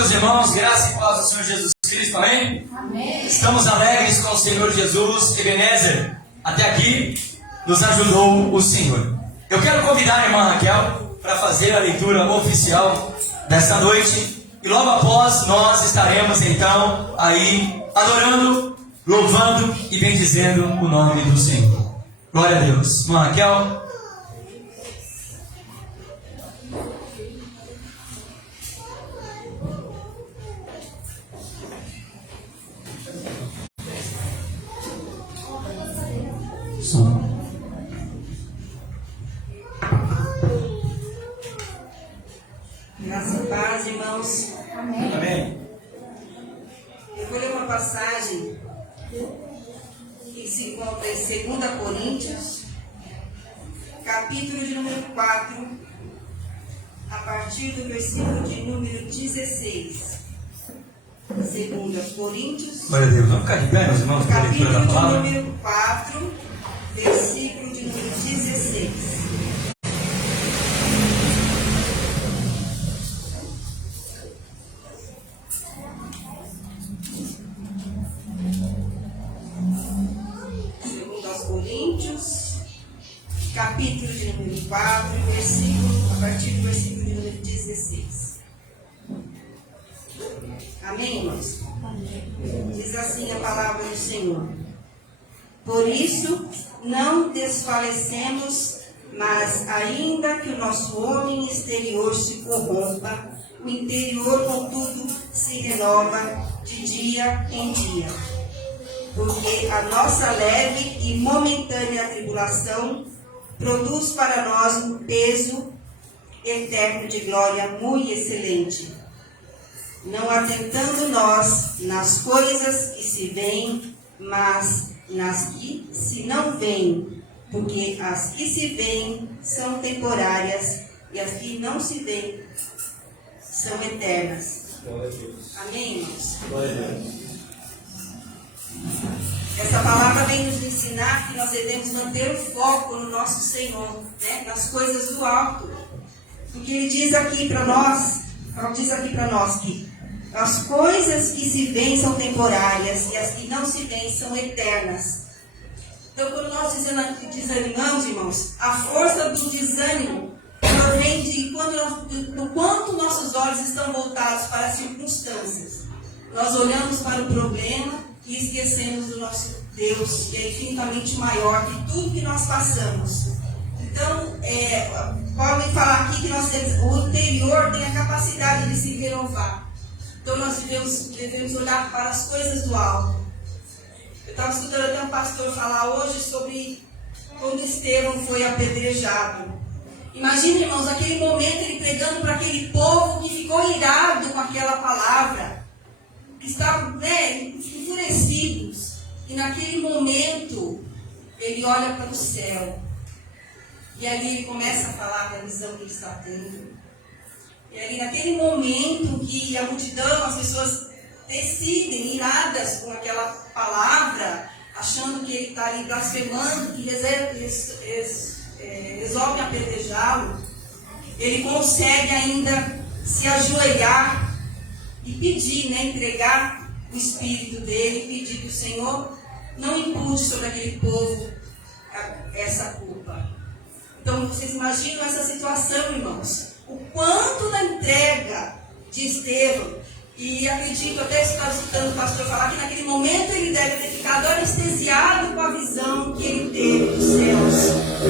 meus irmãos, graça e paz do Senhor Jesus Cristo, amém? Amém. Estamos alegres com o Senhor Jesus, Ebenezer. Até aqui nos ajudou o Senhor. Eu quero convidar a irmã Raquel para fazer a leitura oficial desta noite. E logo após nós estaremos então aí adorando, louvando e bendizendo o nome do Senhor. Glória a Deus. Irmã Raquel. Graça e paz, irmãos. Amém. Amém. Eu vou ler uma passagem que se encontra em 2 Coríntios, capítulo de número 4, a partir do versículo de número 16. 2 Coríntios, Glória a Deus. Vamos ficar de pé, meus irmãos, para a leitura capítulo da de palavra. número 4, versículo de número 16. Coríntios, capítulo de número 4, versículo, a partir do versículo de número 16. Amém, irmãos? Diz assim a palavra do Senhor. Por isso, não desfalecemos, mas ainda que o nosso homem exterior se corrompa, o interior, contudo, se renova de dia em dia. Porque a nossa leve e momentânea tribulação produz para nós um peso eterno de glória muito excelente. Não atentando nós nas coisas que se veem, mas nas que se não veem, porque as que se veem são temporárias e as que não se veem são eternas. Amém, irmãos? Glória a Deus. Essa palavra vem nos ensinar que nós devemos manter o foco no nosso Senhor, né? Nas coisas do alto. Porque Ele diz aqui para nós, que as coisas que se veem são temporárias e as que não se veem são eternas. Então, quando nós desanimamos, irmãos, a força do desânimo provém do quanto nossos olhos estão voltados para as circunstâncias. Nós olhamos para o problema e esquecemos do nosso Deus, que é infinitamente maior que tudo que nós passamos. Então, podem falar aqui que nós temos, o interior tem a capacidade de se renovar. Então, nós devemos olhar para as coisas do alto. Eu estava escutando até um pastor falar hoje sobre quando Estevão foi apedrejado. Imagina, irmãos, aquele momento ele pregando para aquele povo que ficou irado com aquela palavra, que estavam enfurecidos, e naquele momento ele olha para o céu e ali ele começa a falar da visão que ele está tendo. E ali naquele momento que a multidão, as pessoas decidem iradas com aquela palavra, achando que ele está ali blasfemando, que resolve apedrejá-lo, ele consegue ainda se ajoelhar e pedir, entregar o espírito dele, pedir que o Senhor não impute sobre aquele povo essa culpa. Então, vocês imaginam essa situação, irmãos? O quanto da entrega de Estevão, e acredito, até estava escutando o pastor falar que naquele momento ele deve ter ficado anestesiado com a visão que ele teve dos céus. E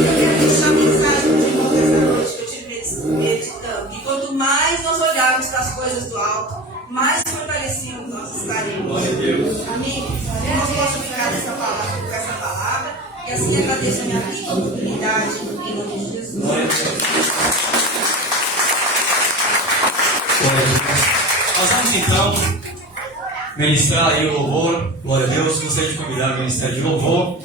eu quero deixar a mensagem para os irmãos dessa noite que eu tive meditando. E quanto mais nós olharmos para as coisas do alto, mais fortalecidos nós estaremos. Glória a Deus. Amém? Que nós possamos ficar com essa palavra. E assim agradeço a minha rica oportunidade em nome de Jesus. Glória a Deus. Glória a Deus. Nós vamos então ministrar aí o louvor. Glória a Deus. Gostaria de convidar o Ministério de Louvor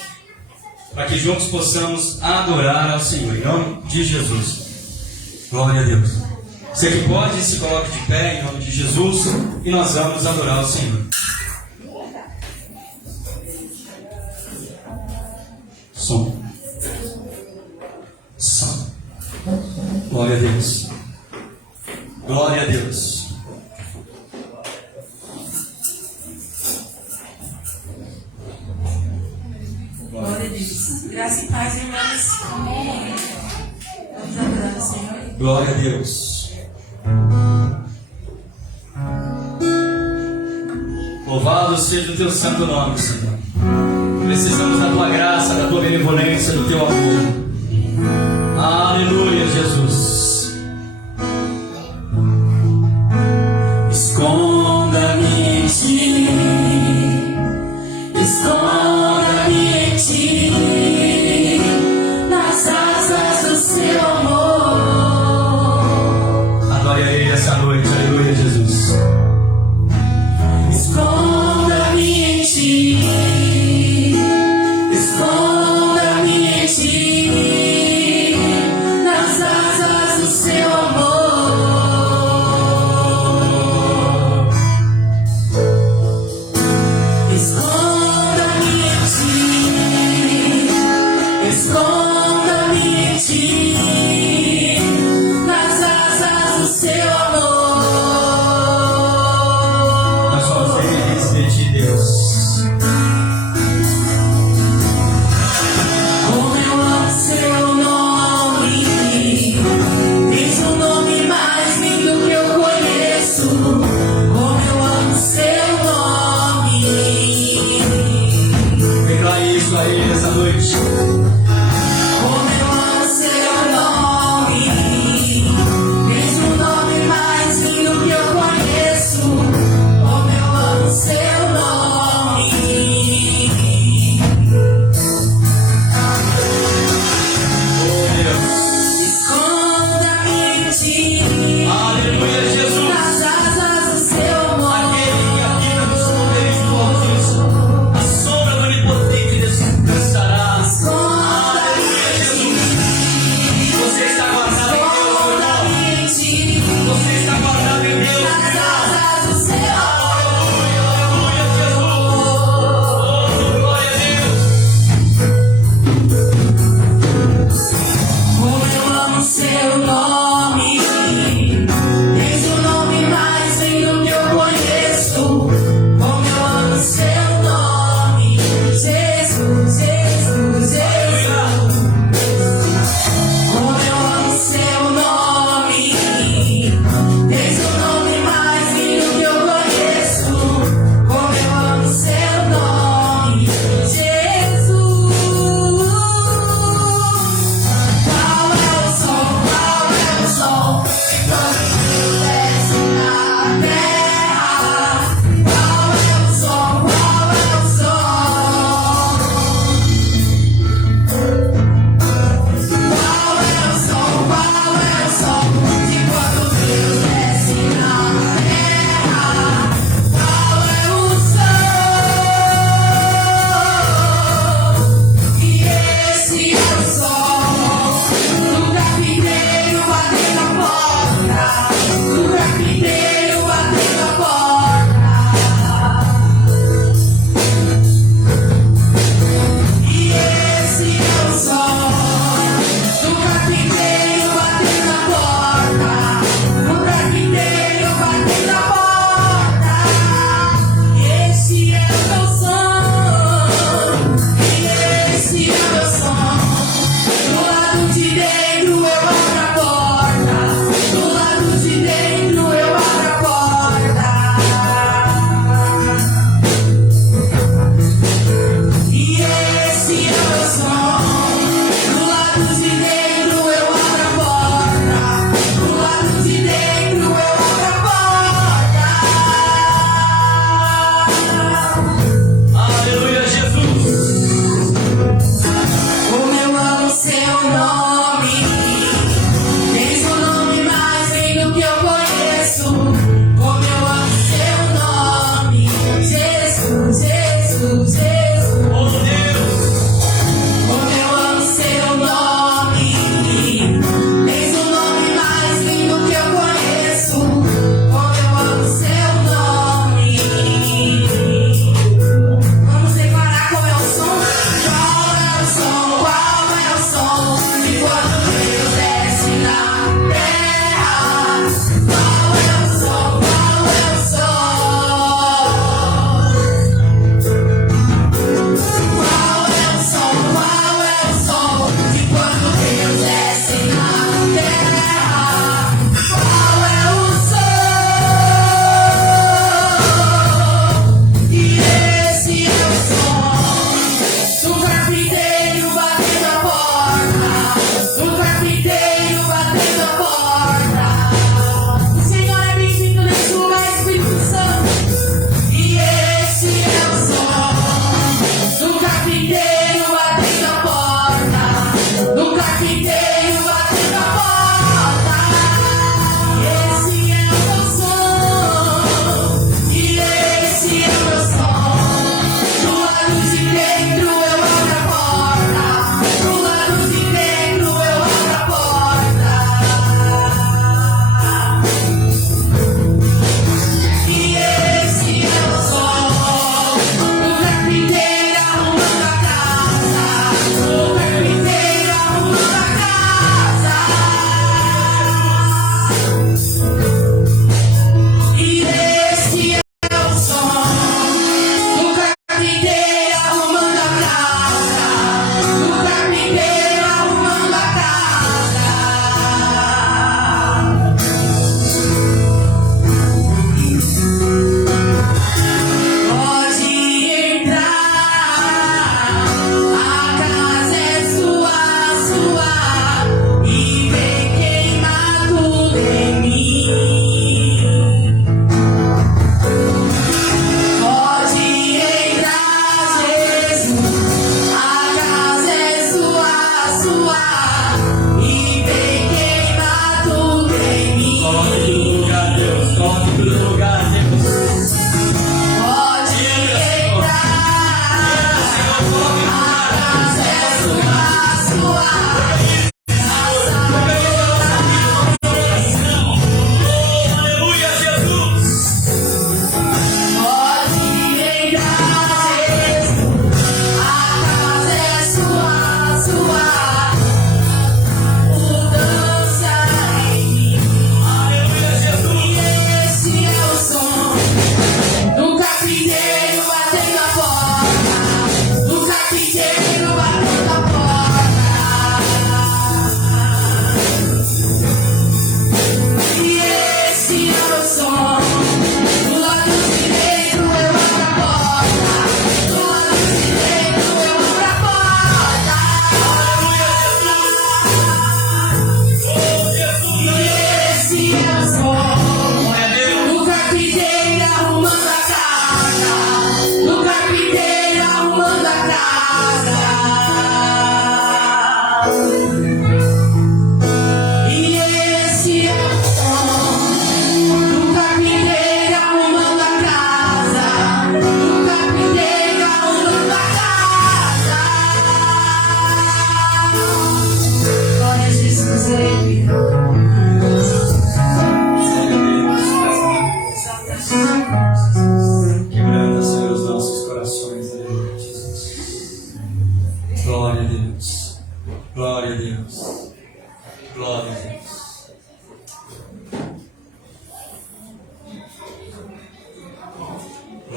para que juntos possamos adorar ao Senhor, em nome de Jesus. Glória a Deus. Você que pode, se coloque de pé em nome de Jesus e nós vamos adorar o Senhor. Som. Som. Glória a Deus. Glória a Deus. Paz, irmãos. Amém. Vamos adorando, Senhor. Glória a Deus. Louvado seja o teu santo nome, Senhor. Precisamos da tua graça, da tua benevolência, do teu amor. Aleluia, Jesus. Esconda-me em ti, Esconda-me em ti, nas asas do seu amor. adore a Ele essa noite, aleluia, Jesus. Esconda-me em ti, esconda-me em ti, nas asas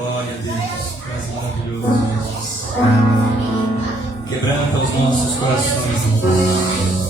Glória a Deus, tu és maravilhoso, Jesus. Quebranta os nossos corações, Jesus.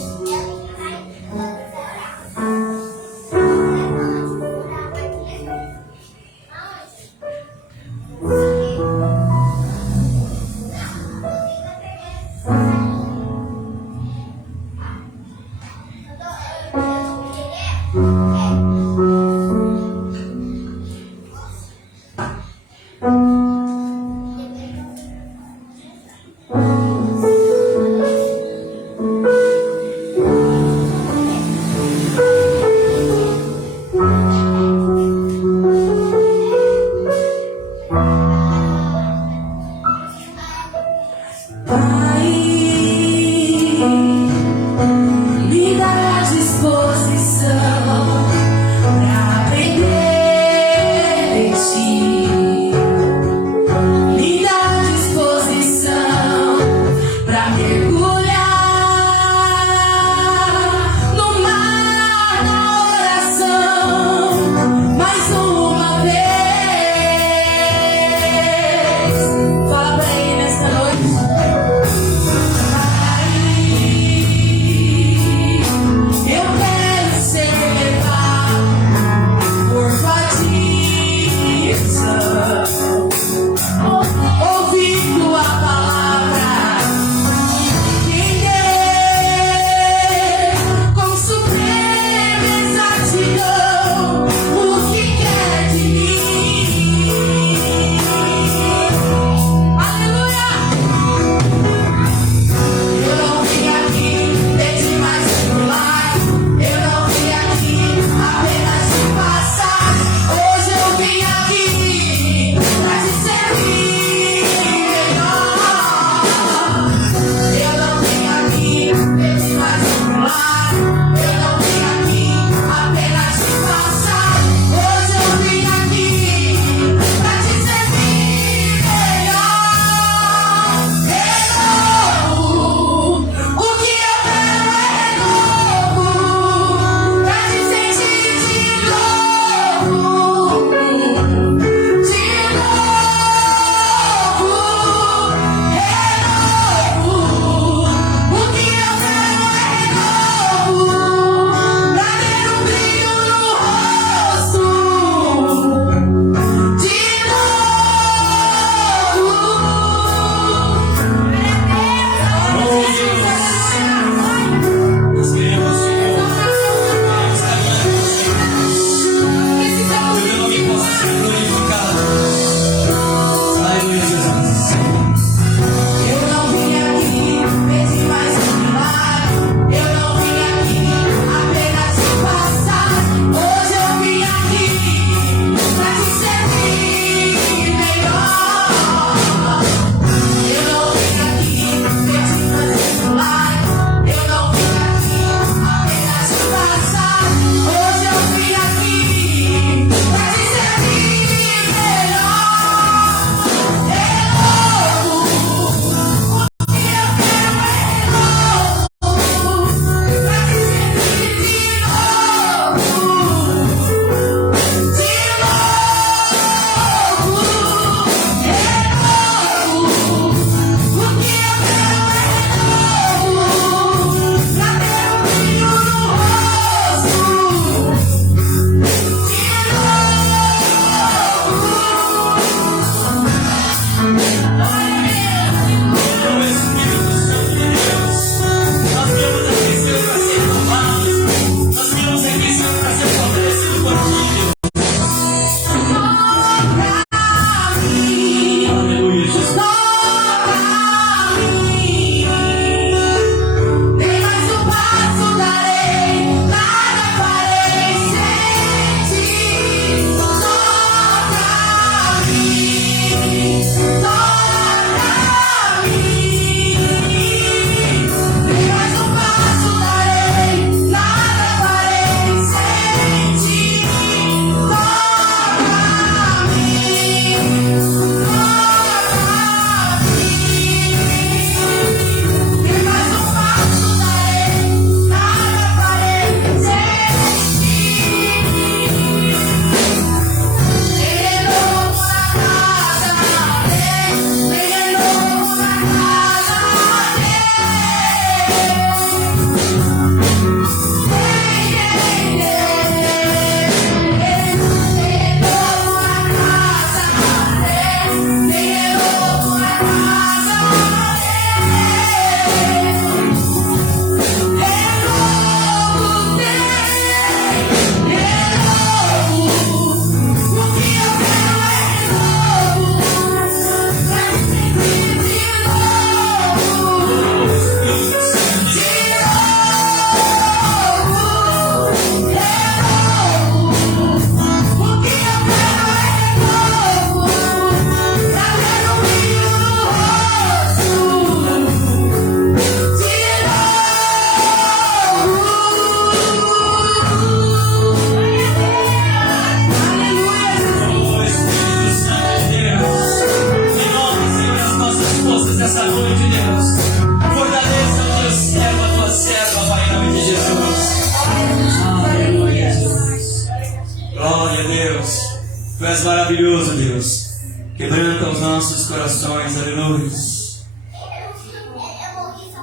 Tu és maravilhoso, Deus. Quebranta os nossos corações, aleluia.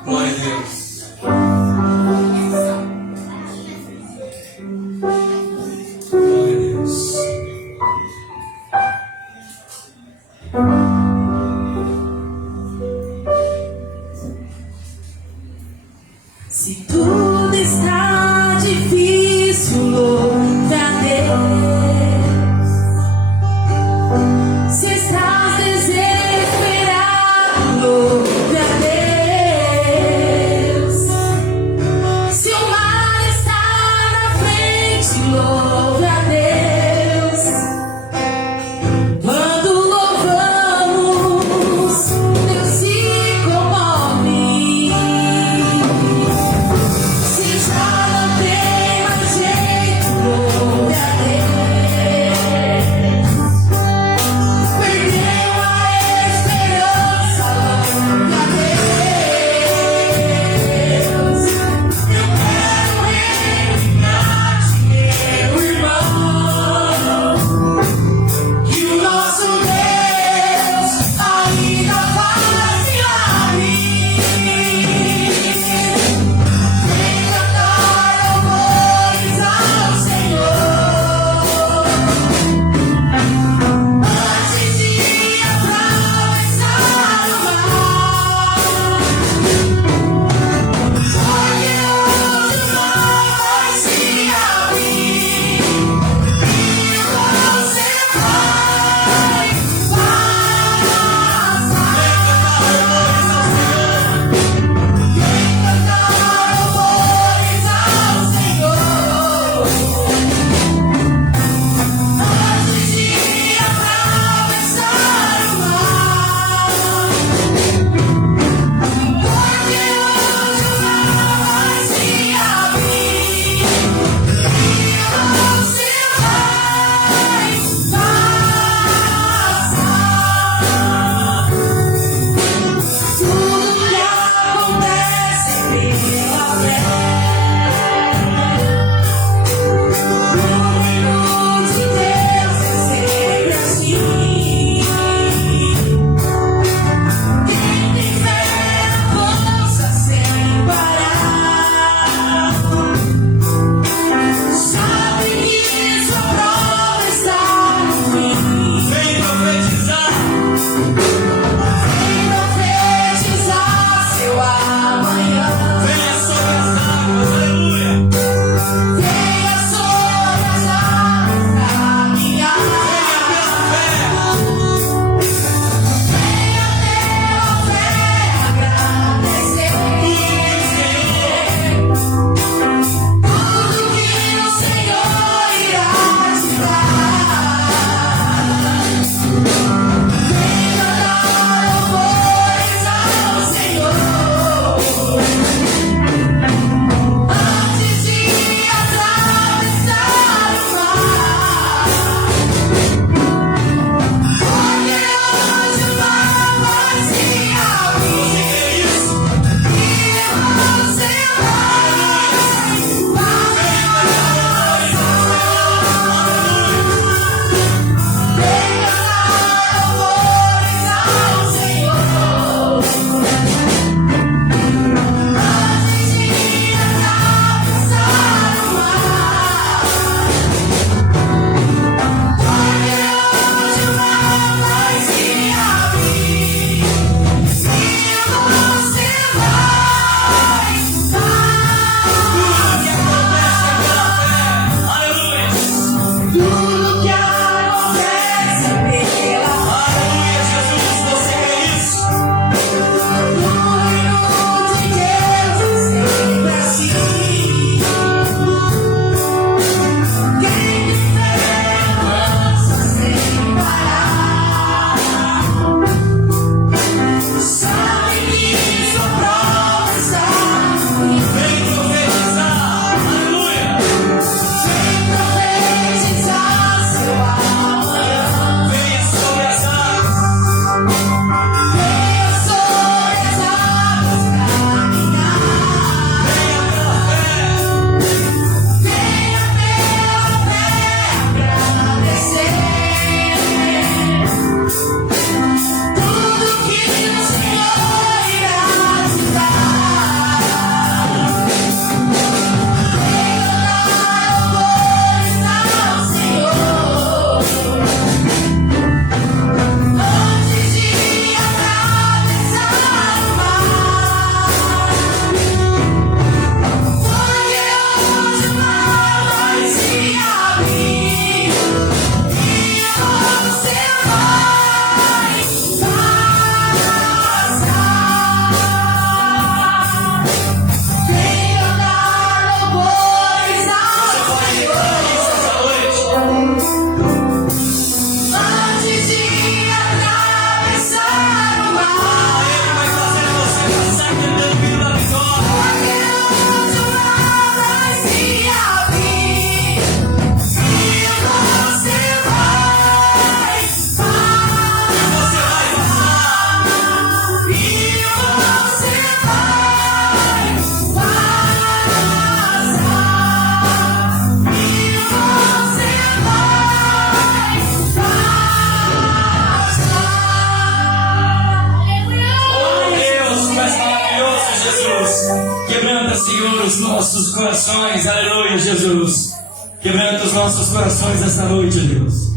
Glória a Deus. Glória a Deus. Se tudo está difícil, louve a Deus. Se estás desesperado, louve a Deus. nossos corações, aleluia, Jesus. Quebranta os nossos corações essa noite, Deus.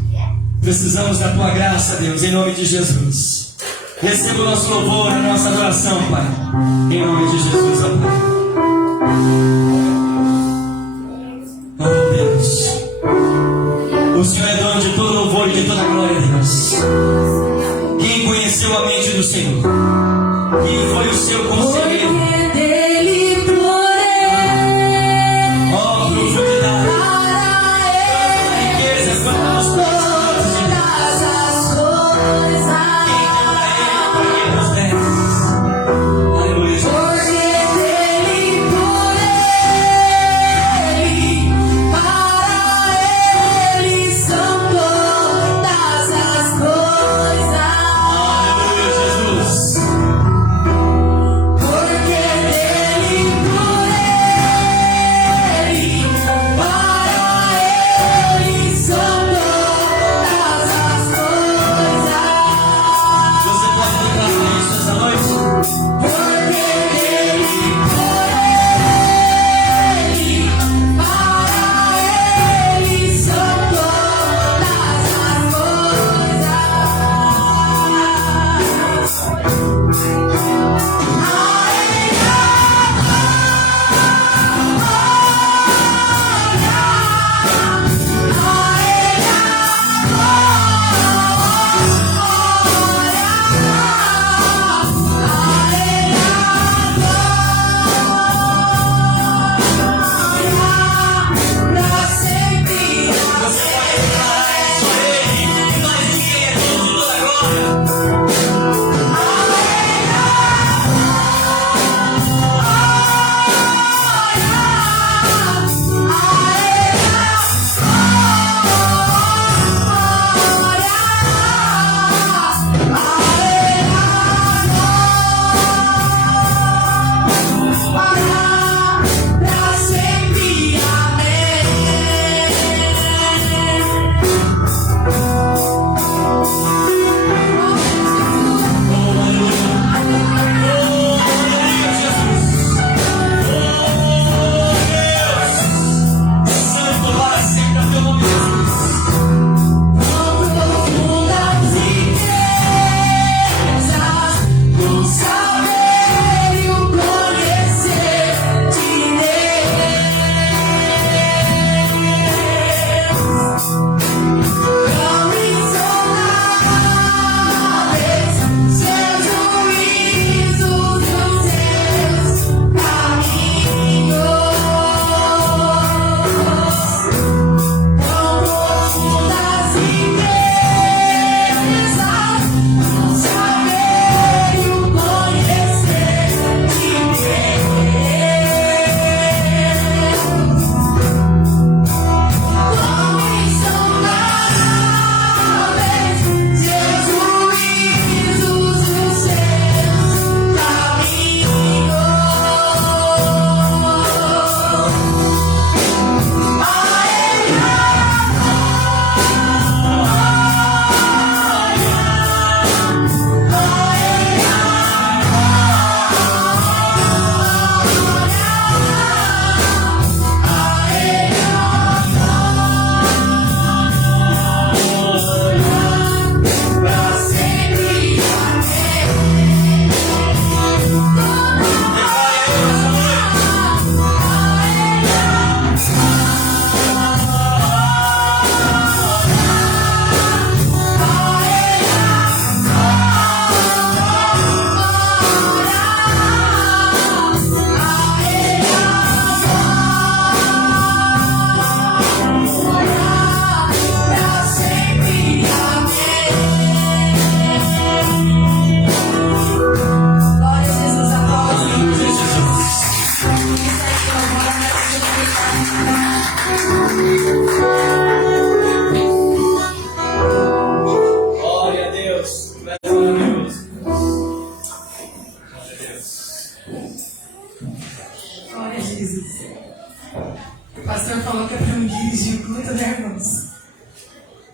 Precisamos da tua graça, Deus, em nome de Jesus. Receba o nosso louvor, a nossa adoração, Pai. Em nome de Jesus, ó Pai. Oh, Deus. O Senhor é dono de todo louvor e de toda glória, Deus. Quem conheceu a mente do Senhor? Quem foi o seu conselheiro? Oh, profundidade. Riquezas, quantas coisas.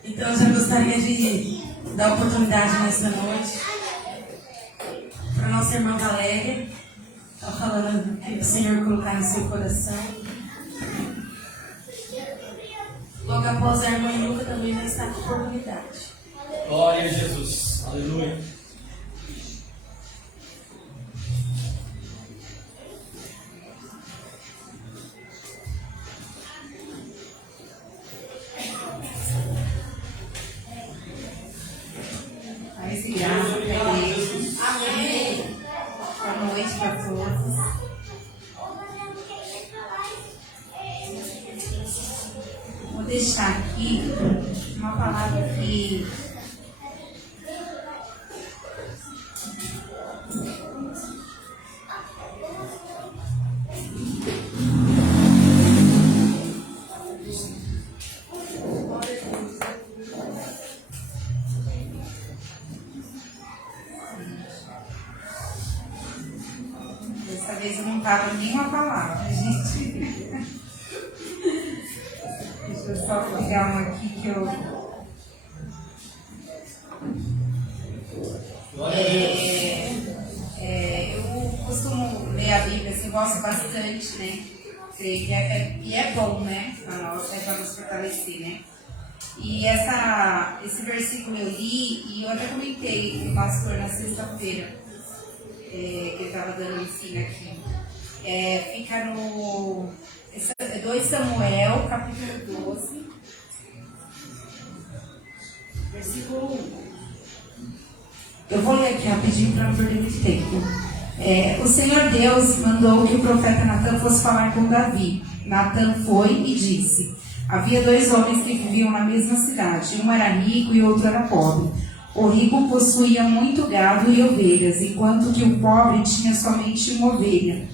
Então eu já gostaria de dar oportunidade nessa noite para nossa irmã Valéria Está falando que o Senhor colocar no seu coração. Logo após a irmã Luca também vai estar com oportunidade. Glória a Jesus. Aleluia. Paz e graça para a igreja. Amém. Boa noite para todos. Vou deixar aqui uma palavra que dessa vez eu não pago nenhuma palavra, gente. Deixa eu só pegar uma aqui que eu. Eu costumo ler a Bíblia, assim, gosto bastante, né? E é bom, né? Para nos fortalecer, né? E esse versículo eu li e eu até comentei com o pastor na sexta-feira, que ele estava dando ensino aqui. Fica no 2 Samuel, capítulo 12, versículo 1. Eu vou ler aqui rapidinho para não perder muito tempo. O Senhor Deus mandou que o profeta Natan fosse falar com Davi. Natan foi e disse: havia 2 homens que viviam na mesma cidade. Um era rico e outro era pobre. O rico possuía muito gado e ovelhas, enquanto que o pobre tinha somente uma ovelha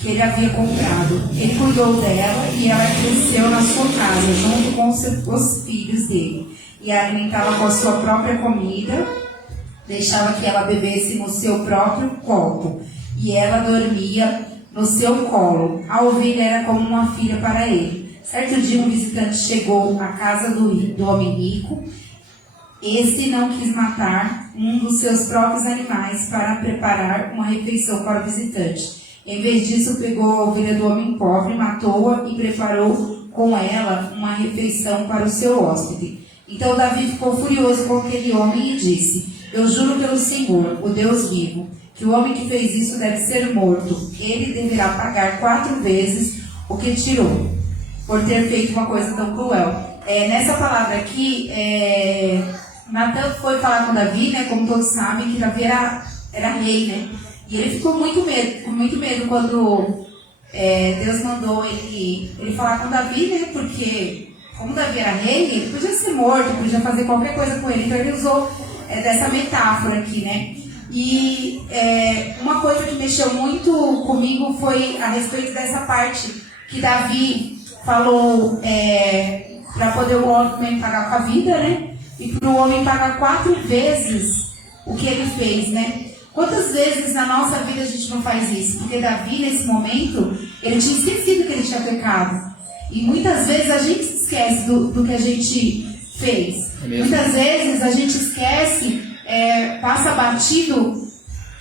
que ele havia comprado. Ele cuidou dela e ela cresceu na sua casa, junto com os filhos dele, e a alimentava com a sua própria comida, deixava que ela bebesse no seu próprio copo, e ela dormia no seu colo. A ovelha era como uma filha para ele. Certo dia um visitante chegou à casa do homem rico. Este não quis matar um dos seus próprios animais para preparar uma refeição para o visitante. Em vez disso, pegou a ovelha do homem pobre, matou-a e preparou com ela uma refeição para o seu hóspede. Então Davi ficou furioso com aquele homem e disse: eu juro pelo Senhor, o Deus vivo, que o homem que fez isso deve ser morto. Ele deverá pagar 4 vezes o que tirou, por ter feito uma coisa tão cruel. Nessa palavra aqui, Natan foi falar com Davi, né? Como todos sabem, que Davi era rei, né? E ele ficou com muito medo quando Deus mandou ele falar com Davi, né? Porque, como Davi era rei, ele podia ser morto, podia fazer qualquer coisa com ele. Então ele usou dessa metáfora aqui, né? E uma coisa que mexeu muito comigo foi a respeito dessa parte que Davi falou para poder o homem pagar com a vida, né? E para o homem pagar 4 vezes o que ele fez, né? Quantas vezes na nossa vida a gente não faz isso? Porque Davi, nesse momento, ele tinha esquecido que ele tinha pecado. E muitas vezes a gente se esquece do que a gente fez. Muitas vezes a gente esquece, passa batido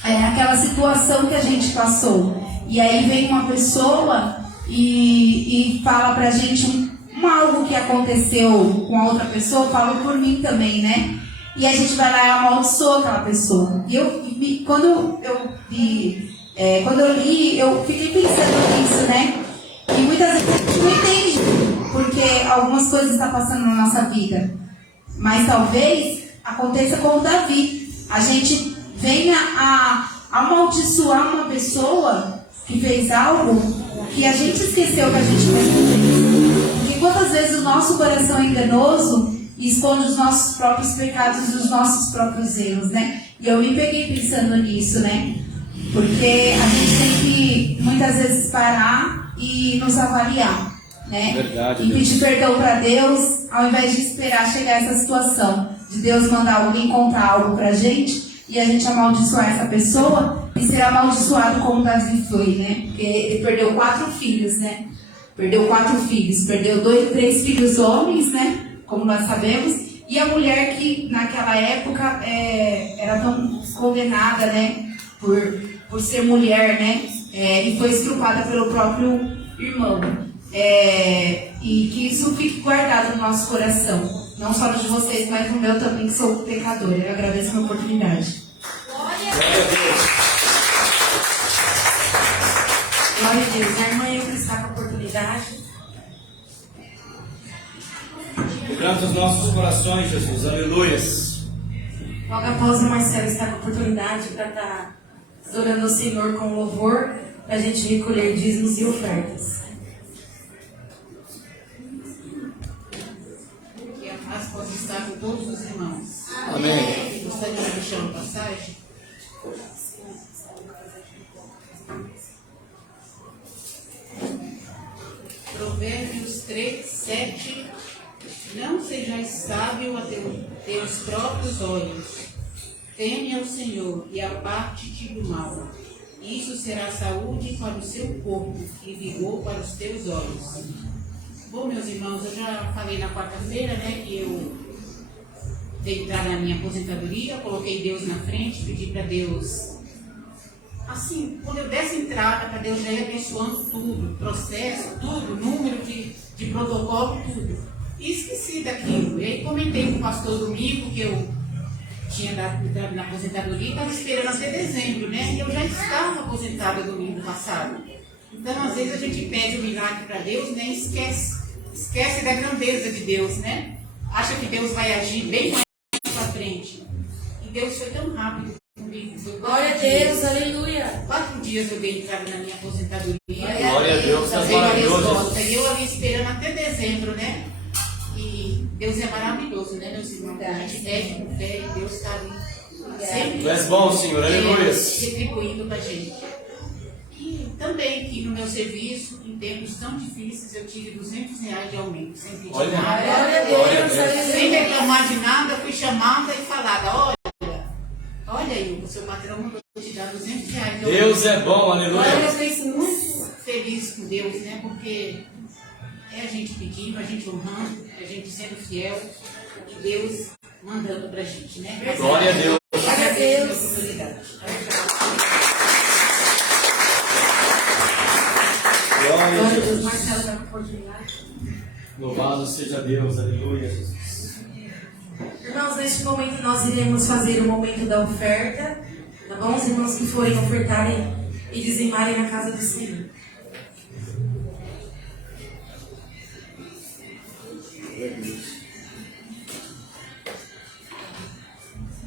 aquela situação que a gente passou. E aí vem uma pessoa e fala pra gente algo que aconteceu com a outra pessoa, fala por mim também, né? E a gente vai lá e amaldiçoa aquela pessoa. E quando eu li, eu fiquei pensando nisso, né? E muitas vezes a gente não entende porque algumas coisas estão passando na nossa vida. Mas talvez aconteça com o Davi. A gente venha a amaldiçoar uma pessoa que fez algo que a gente esqueceu que a gente fez. Porque quantas vezes o nosso coração é enganoso e esconde os nossos próprios pecados e os nossos próprios erros, né? E eu me peguei pensando nisso, né? Porque a gente tem que muitas vezes parar e nos avaliar, né? Verdade, e pedir perdão para Deus, ao invés de esperar chegar essa situação de Deus mandar alguém contar algo pra gente e a gente amaldiçoar essa pessoa e ser amaldiçoado como Davi foi, né? Porque ele perdeu 4 filhos, né? Perdeu 4 filhos, perdeu 3 filhos homens, né? Como nós sabemos, e a mulher que naquela época era tão condenada, né? Por ser mulher, né? e foi estrupada pelo próprio irmão. E que isso fique guardado no nosso coração. Não só no de vocês, mas no meu também, que sou pecadora. Eu agradeço a oportunidade. Glória a Deus. A irmã Ilka está com a oportunidade. Quebranta os nossos corações, Jesus. Aleluias. Logo após o Marcelo estar com a oportunidade para estar adorando o Senhor com louvor, para a gente recolher dízimos e ofertas. Que a paz possa estar com todos os irmãos. Amém. Gostaria de deixar uma passagem? Provérbios 3, 7. Não sejais sábio a teus próprios olhos. Teme ao Senhor e aparte-te do mal. Isso será saúde para o seu corpo e vigor para os teus olhos. Bom, meus irmãos, eu já falei na quarta-feira, né, que eu dei entrar na minha aposentadoria, coloquei Deus na frente, pedi para Deus, assim, quando eu desse entrada, para Deus já ir abençoando tudo, processo, tudo, número de protocolo, tudo. E esqueci daquilo. E aí comentei com o pastor domingo que eu tinha entrado na aposentadoria e estava esperando até dezembro, né? E eu já estava aposentada domingo passado. Então, às vezes, a gente pede um milagre para Deus, né? E esquece da grandeza de Deus, né? Acha que Deus vai agir bem mais para frente. E Deus foi tão rápido comigo. Glória a Deus, aleluia. 4 dias eu dei entrada na minha aposentadoria. Glória a Deus, tá maravilhoso. E eu ali esperando até dezembro, né? E Deus é maravilhoso, né, meus irmãos? A gente pede com fé e Deus está ali. Sempre. Tu és bom, Senhor, aleluia. Retribuindo para a gente. E também que no meu serviço, em tempos tão difíceis, eu tive R$200 de aumento. Sem pedir nada. Glória a Deus, Sem reclamar de nada, fui chamada e falada: olha aí, o seu patrão mandou te dar R$200 de aumento. Deus é bom, aleluia. Eu fiquei muito feliz com Deus, né? Porque é a gente pedindo, a gente honrando, a gente sendo fiel e Deus mandando pra gente, né? Glória a Deus. Glória a Deus. Glória a Deus. Marcelo está com a oportunidade. Louvado seja Deus, aleluia, Jesus. Irmãos, neste momento nós iremos fazer o momento da oferta. Tá bom? Os irmãos que forem ofertarem e dizimarem na casa do Senhor.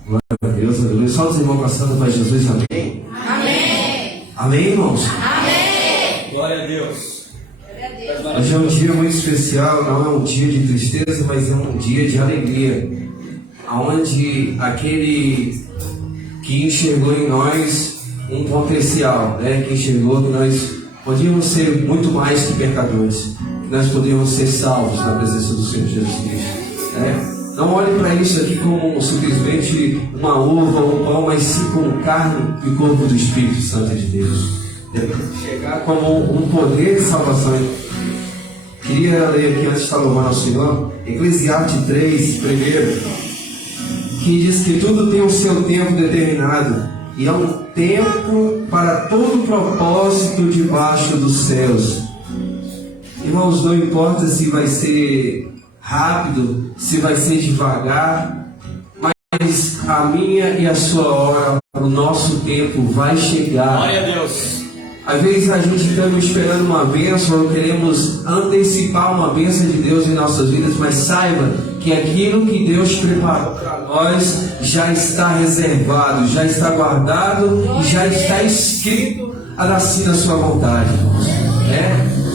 Glória a Deus, aleluia. Só os irmãos passando para Jesus, amém? Amém. Amém, irmãos? Amém. Glória a Deus. Hoje é um dia muito especial, não é um dia de tristeza, mas é um dia de alegria. Onde aquele que enxergou em nós um potencial, né? Que enxergou que nós podíamos ser muito mais que pecadores, que nós podíamos ser salvos na presença do Senhor Jesus Cristo, né? Não olhe para isso aqui como simplesmente uma uva ou um pão, mas sim como carne e corpo do Espírito Santo de Deus. Chegar como um poder de salvação. Queria ler aqui antes de estar louvando ao Senhor, Eclesiastes 3, primeiro, que diz que tudo tem o seu tempo determinado, e há um tempo para todo propósito debaixo dos céus. Irmãos, não importa se vai ser rápido, se vai ser devagar, mas a minha e a sua hora, o nosso tempo vai chegar. Glória a Deus. Às vezes a gente está esperando uma bênção, ou queremos antecipar uma bênção de Deus em nossas vidas, mas saiba que aquilo que Deus preparou para nós já está reservado, já está guardado e já está escrito assim na sua vontade.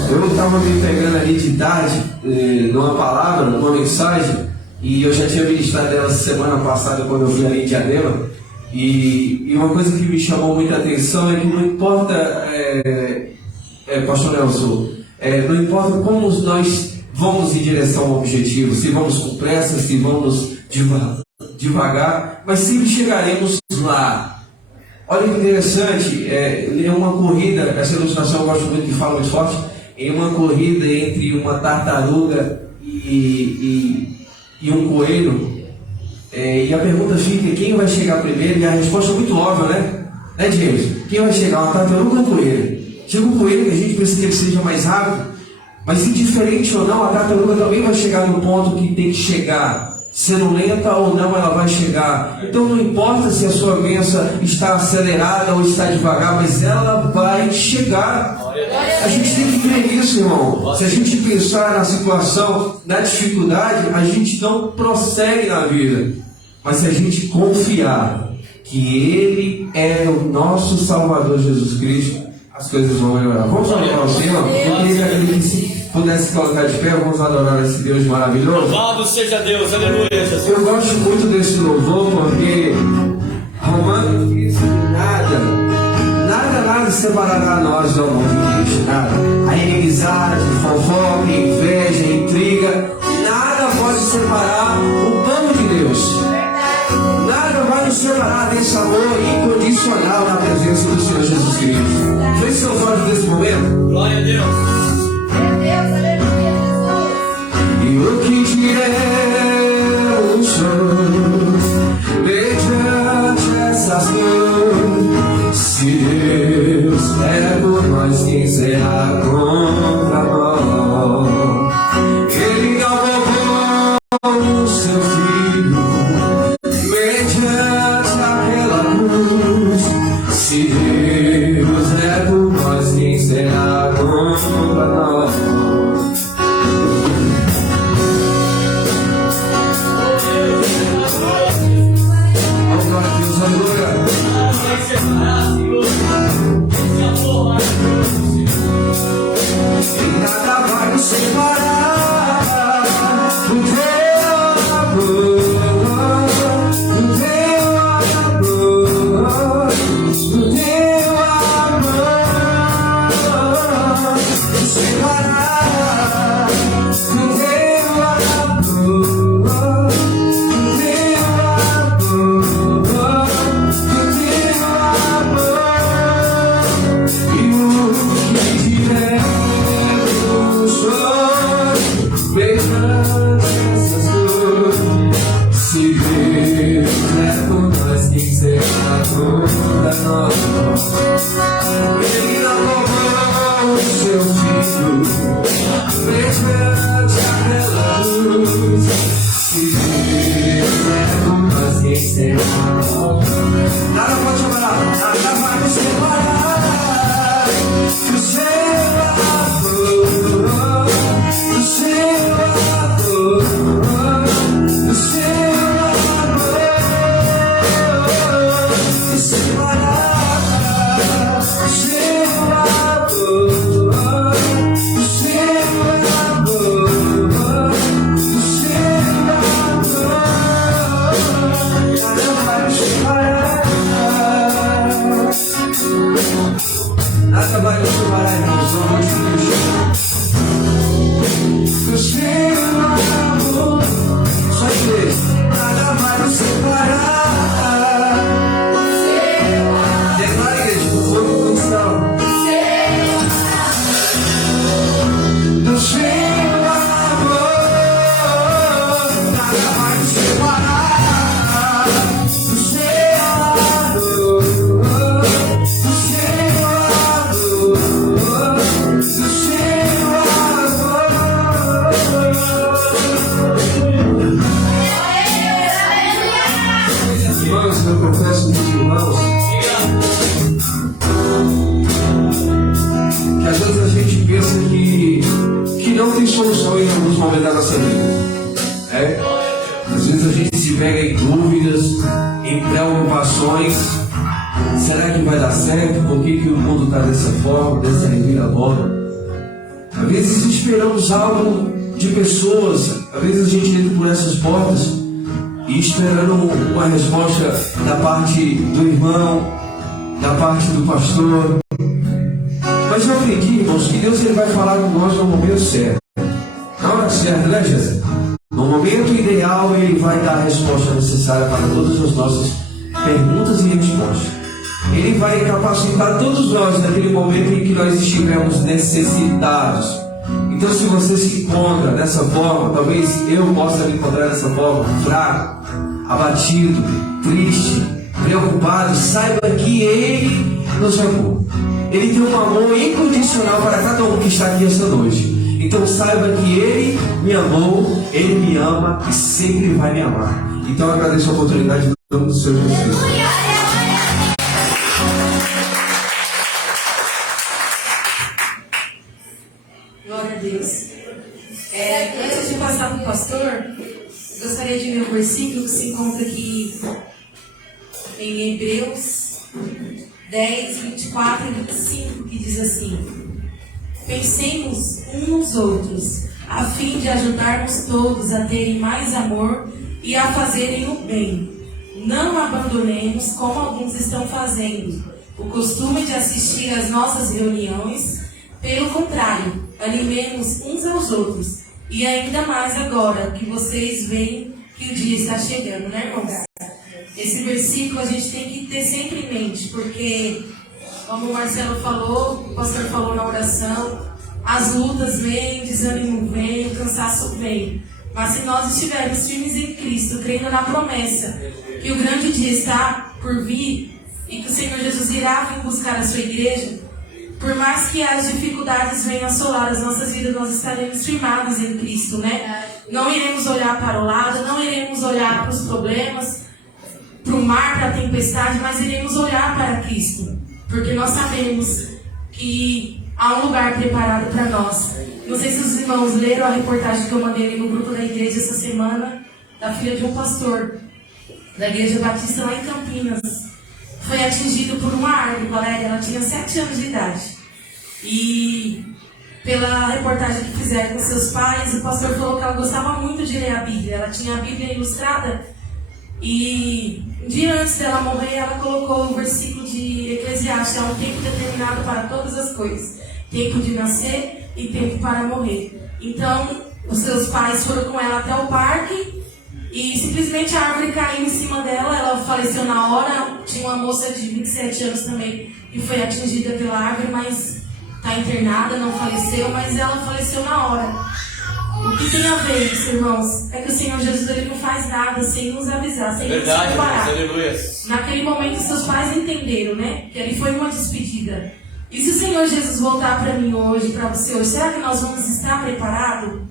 Eu estava me pegando ali de tarde, numa palavra, numa mensagem, e eu já tinha ministrado ela semana passada quando eu fui ali em Diadema. E uma coisa que me chamou muita atenção é que não importa, Pastor Nelson, não importa como nós vamos em direção ao objetivo, se vamos com pressa, se vamos devagar, mas sempre chegaremos lá. Olha que interessante, é uma corrida, essa ilustração eu gosto muito, que fala muito forte, em uma corrida entre uma tartaruga e um coelho. E a pergunta fica: quem vai chegar primeiro? E a resposta é muito óbvia, né? James? Quem vai chegar, uma tartaruga ou um coelho? Digo com ele que a gente precisa que ele seja mais rápido, mas indiferente ou não, a tartaruga também vai chegar no ponto que tem que chegar. Sendo lenta ou não, ela vai chegar. Então não importa se a sua bênção está acelerada ou está devagar, mas ela vai chegar. A gente tem que crer nisso, irmão. Se a gente pensar na situação, na dificuldade, a gente não prossegue na vida. Mas se a gente confiar que Ele é o nosso Salvador Jesus Cristo, as coisas vão melhorar. Vamos adorar o Senhor? Eu queria que se pudesse colocar de pé, vamos adorar esse Deus maravilhoso. Louvado seja Deus, aleluia, Jesus. Eu gosto muito desse louvor porque Romano diz que nada separará nós do amor de Cristo. Nada. A inimizade, fofoca, inveja, intriga, nada pode separar o plano de Deus. Nada vai nos separar desse amor incondicional na presença do Senhor Jesus Cristo. Feche seus olhos nesse momento. Glória a Deus. Deus, aleluia, Jesus. E o que diremos mediante essas dores? Se Deus é por nós, quem será contra nós? Ele salvou o seu filho mediante aquela cruz. Se Deus é por nós, quem será contra nós? Nada vai nos separar do teu amor, do teu amor, do teu amor. Nos separar do teu amor, do teu amor, do teu amor. E o que tiver beijando essas dores, se Deus é por nós, quem será contra nós? Ele não roubou o seu filho mediante aquela luz. Se Deus é por nós, quem será contra nós? Nada pode separar, nada vai nos separar do seu amor, do seu amor, do seu amor. Nos separar do seu amor, do seu amor, do seu amor. Nada vai nos separar. Nada vai nos separar, irmãos, do amor de Cristo. Do seu amor, só Deus. Nada vai nos separar. Declara, igreja, do fogo do céu. Do seu amor, nada vai nos separar. Do seu amor, do seu amor, do seu amor. Irmãos, eu confesso meus irmãos que às vezes a gente pensa que não tem solução em alguns momentos da nossa vida. Às vezes a gente se pega em dúvidas, em preocupações. Será que vai dar certo? Por que o mundo está dessa forma, dessa reviravolta? Às vezes esperamos algo de pessoas, às vezes a gente entra por essas portas e esperando uma resposta da parte do irmão, da parte do pastor. Mas eu aprendi, irmãos, que Deus ele vai falar com nós no momento certo. Na hora certa, né, Jesus? No momento ideal, Ele vai dar a resposta necessária para todas as nossas perguntas e respostas. Ele vai capacitar todos nós naquele momento em que nós estivermos necessitados. Então, se você se encontra dessa forma, talvez eu possa me encontrar dessa forma, fraco, abatido, triste, preocupado, saiba que Ele nos amou. Ele tem um amor incondicional para cada um que está aqui essa noite. Então saiba que Ele me amou, Ele me ama e sempre vai me amar. Então eu agradeço a oportunidade do nome do Senhor Jesus. Glória a Deus. Antes de passar para o pastor, gostaria de ler um versículo que se encontra aqui em Hebreus 10, 24 e 25, que diz assim: pensemos uns nos outros, a fim de ajudarmos todos a terem mais amor e a fazerem o bem. Não abandonemos, como alguns estão fazendo, o costume de assistir às nossas reuniões. Pelo contrário, animemos uns aos outros. E ainda mais agora que vocês veem que o dia está chegando, né, irmãos? Esse versículo a gente tem que ter sempre em mente, porque, como o Marcelo falou, o pastor falou na oração, as lutas vêm, desânimo vem, o cansaço vem. Mas se nós estivermos firmes em Cristo, crendo na promessa que o grande dia está por vir e que o Senhor Jesus irá vir buscar a sua igreja, por mais que as dificuldades venham assolar as nossas vidas, nós estaremos firmados em Cristo, né? Não iremos olhar para o lado, não iremos olhar para os problemas, para o mar, para a tempestade, mas iremos olhar para Cristo, porque nós sabemos que há um lugar preparado para nós. Não sei se os irmãos leram a reportagem que eu mandei no grupo da igreja essa semana, da filha de um pastor da Igreja Batista lá em Campinas. Foi atingido por uma árvore, Valéria. Ela tinha 7 anos de idade. E pela reportagem que fizeram com seus pais, o pastor falou que ela gostava muito de ler a Bíblia. Ela tinha a Bíblia ilustrada. E um dia antes dela morrer, ela colocou o versículo de Eclesiastes: há um tempo determinado para todas as coisas, tempo de nascer e tempo para morrer. Então, os seus pais foram com ela até o parque e simplesmente a árvore caiu em cima dela. Ela faleceu na hora. Tinha uma moça de 27 anos também que foi atingida pela árvore, mas está internada, não faleceu, mas ela faleceu na hora. O que tem a ver isso, irmãos? É que o Senhor Jesus, ele não faz nada sem nos avisar, sem nos preparar. Naquele momento, seus pais entenderam, né? Que ali foi uma despedida. E se o Senhor Jesus voltar para mim hoje, para você hoje, será que nós vamos estar preparados?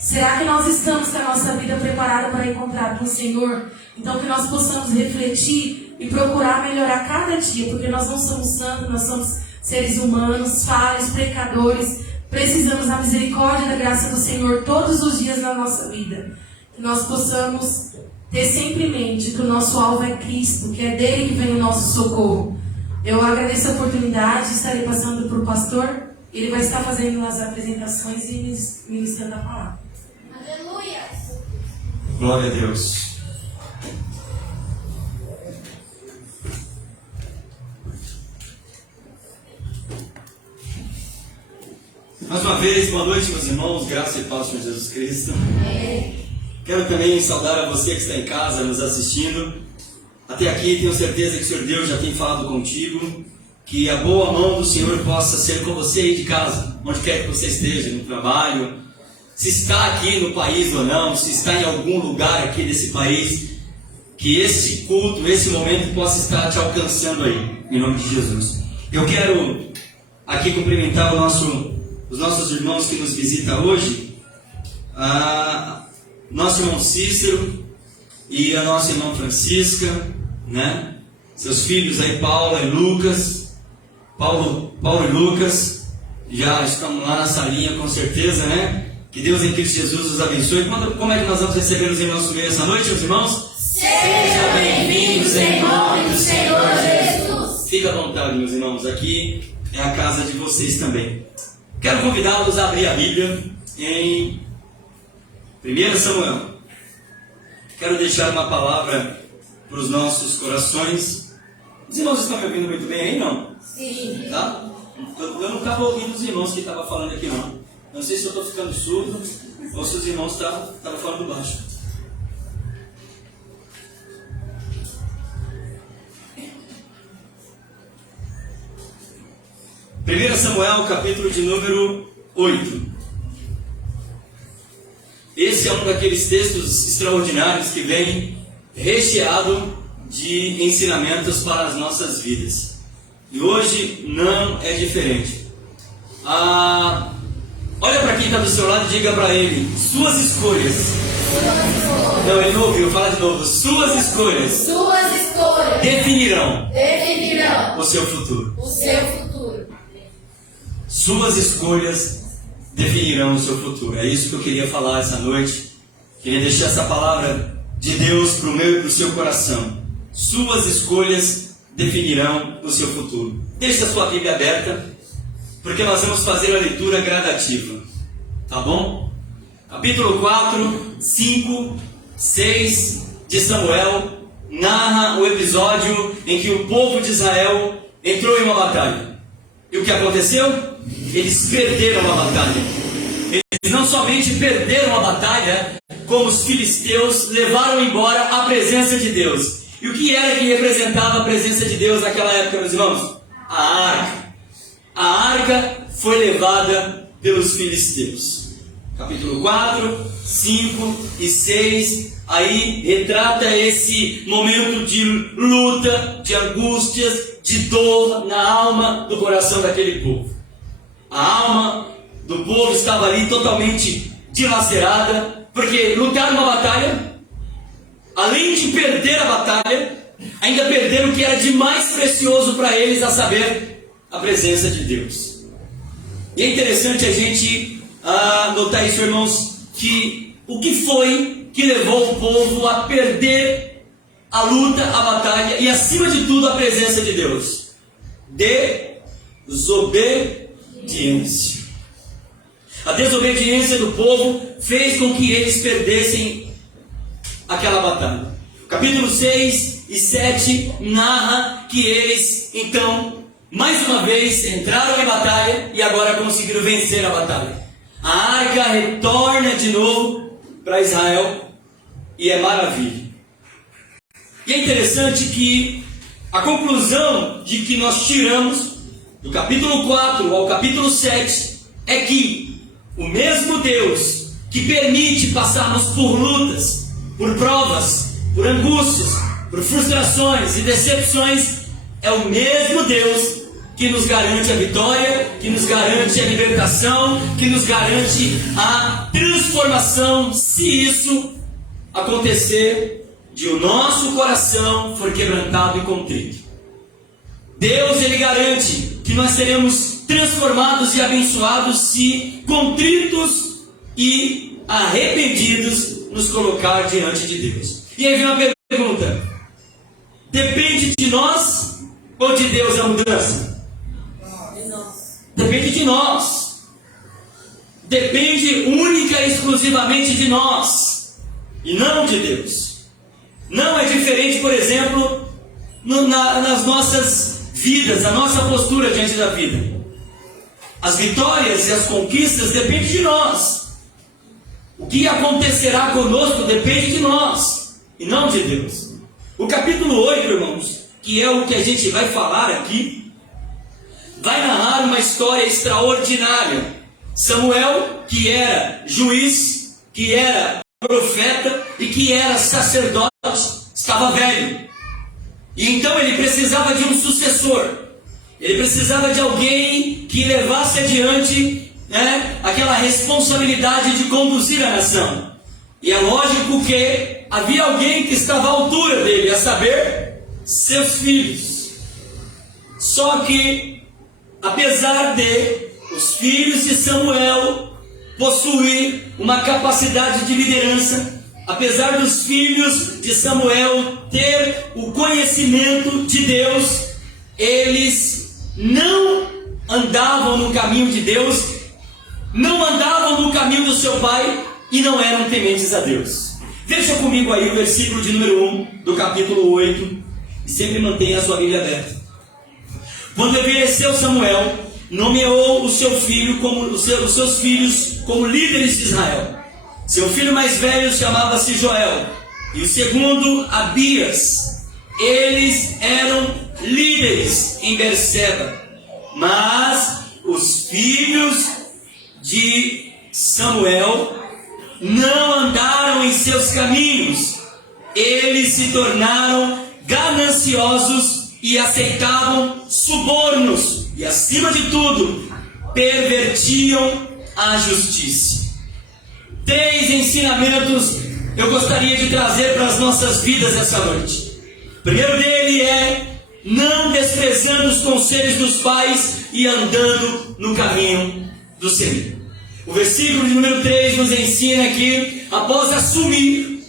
Será que nós estamos com a nossa vida preparada para encontrar com o Senhor? Então que nós possamos refletir e procurar melhorar cada dia, porque nós não somos santos, nós somos seres humanos, falhos, pecadores. Precisamos da misericórdia e da graça do Senhor todos os dias na nossa vida. Que nós possamos ter sempre em mente que o nosso alvo é Cristo, que é dele que vem o nosso socorro. Eu agradeço a oportunidade, estarei passando para o pastor. Ele vai estar fazendo as apresentações e ministrando a palavra. Aleluia! Glória a Deus. Mais uma vez, boa noite, meus irmãos, graça e paz com Jesus Cristo. Quero também saudar a você que está em casa, nos assistindo. Até aqui, tenho certeza que o Senhor Deus já tem falado contigo. Que a boa mão do Senhor possa ser com você aí de casa, onde quer que você esteja, no trabalho. Se está aqui no país ou não, se está em algum lugar aqui desse país, que esse culto, esse momento possa estar te alcançando aí, em nome de Jesus. Eu quero aqui cumprimentar os nossos irmãos que nos visitam hoje, nosso irmão Cícero e a nossa irmã Francisca, né? Seus filhos aí, Paulo e Lucas. Paulo e Lucas já estão lá na salinha, com certeza, né? Que Deus em Cristo Jesus os abençoe. Como é que nós vamos receber os irmãos comigo essa noite, meus irmãos? Sejam bem-vindos em nome do Senhor Jesus. Fica à vontade, meus irmãos. Aqui é a casa de vocês também. Quero convidá-los a abrir a Bíblia em 1 Samuel. Quero deixar uma palavra para os nossos corações. Os irmãos estão me ouvindo muito bem aí, não? Sim. Tá? Eu não estava ouvindo os irmãos que estavam falando aqui, não. Não sei se eu estou ficando surdo ou se os irmãos estavam falando baixo. Primeiro Samuel, capítulo de número 8. Esse é um daqueles textos extraordinários que vem recheado de ensinamentos para as nossas vidas. E hoje não é diferente. Olha para quem está do seu lado e diga para ele: suas escolhas. Não, ele não ouviu, fala de novo. Suas escolhas. Suas escolhas Definirão definirão o seu futuro. o seu futuro. Suas escolhas definirão o seu futuro. É isso que eu queria falar essa noite. Queria deixar essa palavra de Deus para o meu e para o seu coração. Suas escolhas definirão o seu futuro. Deixe a sua Bíblia aberta, porque nós vamos fazer a leitura gradativa. Tá bom? Capítulo 4, 5, 6 de Samuel narra o episódio em que o povo de Israel entrou em uma batalha. E o que aconteceu? Eles perderam a batalha. Eles não somente perderam a batalha, como os filisteus levaram embora a presença de Deus. E o que era que representava a presença de Deus naquela época, meus irmãos? A arca. A arca foi levada pelos filisteus. Capítulo 4, 5 e 6, aí retrata esse momento de luta, de angústias, de dor na alma do coração daquele povo. A alma do povo estava ali totalmente dilacerada, porque lutaram uma batalha, além de perder a batalha, ainda perderam o que era de mais precioso para eles, a saber, a presença de Deus. E é interessante a gente notar isso, irmãos, que o que foi que levou o povo a perder a luta, a batalha e, acima de tudo, a presença de Deus? Desobediência. A desobediência do povo fez com que eles perdessem aquela batalha. Capítulo 6 e 7 narra que eles, então, mais uma vez entraram em batalha e agora conseguiram vencer a batalha. A arca retorna de novo para Israel e é maravilha. E é interessante que a conclusão de que nós tiramos do capítulo 4 ao capítulo 7 é que o mesmo Deus que permite passarmos por lutas, por provas, por angústias, por frustrações e decepções, é o mesmo Deus que nos garante a vitória, que nos garante a libertação, que nos garante a transformação, se isso acontecer de o nosso coração for quebrantado e contrito. Deus, Ele garante que nós seremos transformados e abençoados se contritos e arrependidos nos colocar diante de Deus. E aí vem uma pergunta: depende de nós ou de Deus a mudança? Depende de nós. Depende única e exclusivamente de nós e não de Deus. Não é diferente, por exemplo, nas nossas vidas, a nossa postura diante da vida. As vitórias e as conquistas dependem de nós. O que acontecerá conosco depende de nós e não de Deus. O capítulo 8, irmãos, que é o que a gente vai falar aqui, vai narrar uma história extraordinária. Samuel, que era juiz, que era profeta e que era sacerdote, estava velho. E então ele precisava de um sucessor. Ele precisava de alguém que levasse adiante, aquela responsabilidade de conduzir a nação. E é lógico que havia alguém que estava à altura dele, a saber, seus filhos. Só que, apesar de os filhos de Samuel possuir uma capacidade de liderança, apesar dos filhos de Samuel ter o conhecimento de Deus, eles não andavam no caminho de Deus, não andavam no caminho do seu pai e não eram tementes a Deus. Veja comigo aí o versículo de número 1 do capítulo 8, e sempre mantenha a sua Bíblia aberta. Quando envelheceu Samuel, nomeou o seu filho os seus filhos como líderes de Israel. Seu filho mais velho chamava-se Joel, e o segundo, Abias. Eles eram líderes em Berseba. Mas os filhos de Samuel não andaram em seus caminhos. Eles se tornaram gananciosos e aceitavam subornos e, acima de tudo, pervertiam a justiça. 3 ensinamentos eu gostaria de trazer para as nossas vidas essa noite. O primeiro dele é: não desprezando os conselhos dos pais e andando no caminho do Senhor. O versículo de número 3 nos ensina que, após assumir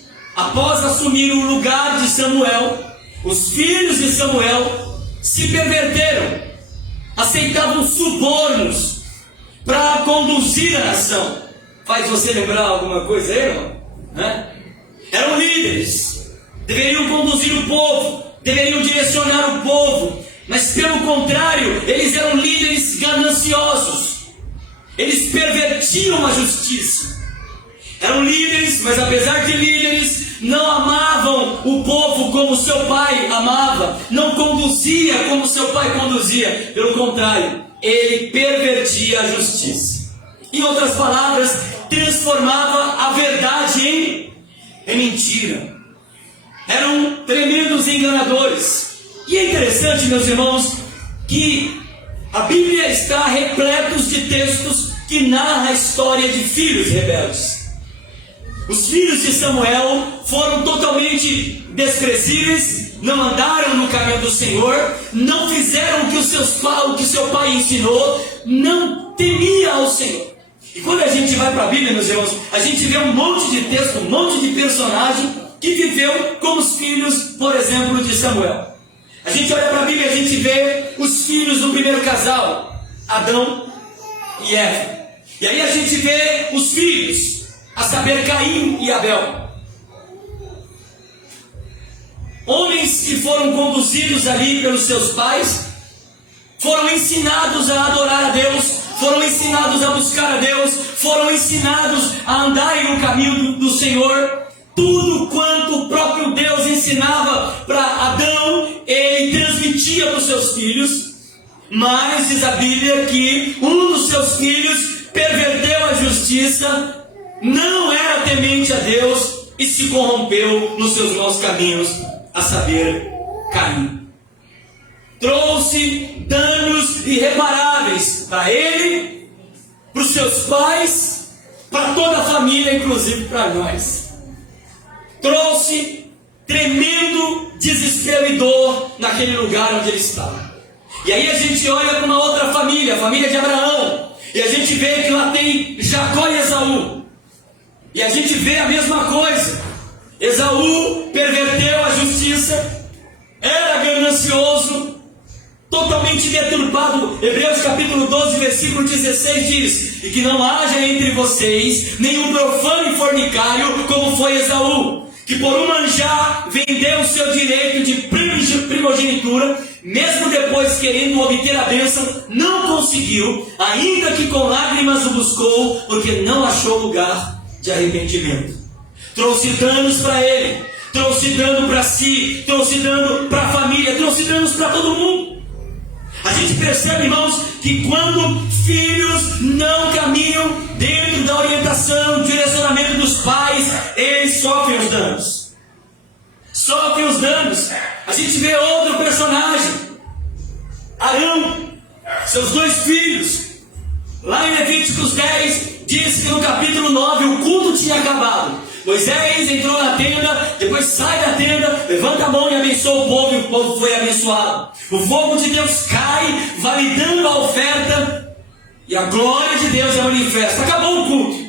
o lugar de Samuel, os filhos de Samuel se perverteram, aceitavam subornos para conduzir a nação. Faz você lembrar alguma coisa aí, irmão? Eram líderes, deveriam conduzir o povo, deveriam direcionar o povo, mas pelo contrário, eles eram líderes gananciosos. Eles pervertiam a justiça. Eram líderes, mas apesar de líderes, não amavam o povo como seu pai amava, não conduzia como seu pai conduzia. Pelo contrário, ele pervertia a justiça. Em outras palavras, transformava a verdade em mentira. Eram tremendos enganadores. E é interessante, meus irmãos, que a Bíblia está repleta de textos que narram a história de filhos rebeldes. Os filhos de Samuel foram totalmente desprezíveis, não andaram no caminho do Senhor, não fizeram o que seu pai ensinou, não temia ao Senhor. E quando a gente vai para a Bíblia, meus irmãos, a gente vê um monte de texto, um monte de personagem que viveu como os filhos, por exemplo, de Samuel. A gente olha para a Bíblia e a gente vê os filhos do primeiro casal, Adão e Eva. E aí a gente vê os filhos, a saber, Caim e Abel. Homens que foram conduzidos ali pelos seus pais, foram ensinados a adorar a Deus, foram ensinados a buscar a Deus, foram ensinados a andarem no caminho do Senhor. Tudo quanto o próprio Deus ensinava para Adão, ele transmitia para os seus filhos. Mas diz a Bíblia que um dos seus filhos perverteu a justiça, não era temente a Deus e se corrompeu nos seus maus caminhos, a saber, Caim. Trouxe danos irreparáveis para ele, para os seus pais, para toda a família, inclusive para nós. Trouxe tremendo desespero e dor naquele lugar onde ele estava. E aí a gente olha para uma outra família, a família de Abraão, e a gente vê que lá tem Jacó e Esaú. E a gente vê a mesma coisa. Esaú perverteu a justiça, era ganancioso, totalmente deturbado. Hebreus capítulo 12, versículo 16 diz: e que não haja entre vocês nenhum profano e fornicário, como foi Esaú, que por um manjar vendeu o seu direito de primogenitura, mesmo depois querendo obter a bênção, não conseguiu, ainda que com lágrimas o buscou, porque não achou lugar de arrependimento. Trouxe danos para ele, trouxe dano para si, trouxe dano para a família, trouxe danos para todo mundo. A gente percebe, irmãos, que quando filhos não caminham dentro da orientação, direcionamento dos pais, eles sofrem os danos. Sofrem os danos. A gente vê outro personagem, Arão, seus 2 filhos. Lá em Levíticos 10, diz que no capítulo 9 o culto tinha acabado. Moisés entrou na tenda, depois sai da tenda, levanta a mão e abençoa o povo, e o povo foi abençoado. O fogo de Deus cai, validando a oferta, e a glória de Deus é manifesta. Acabou o culto.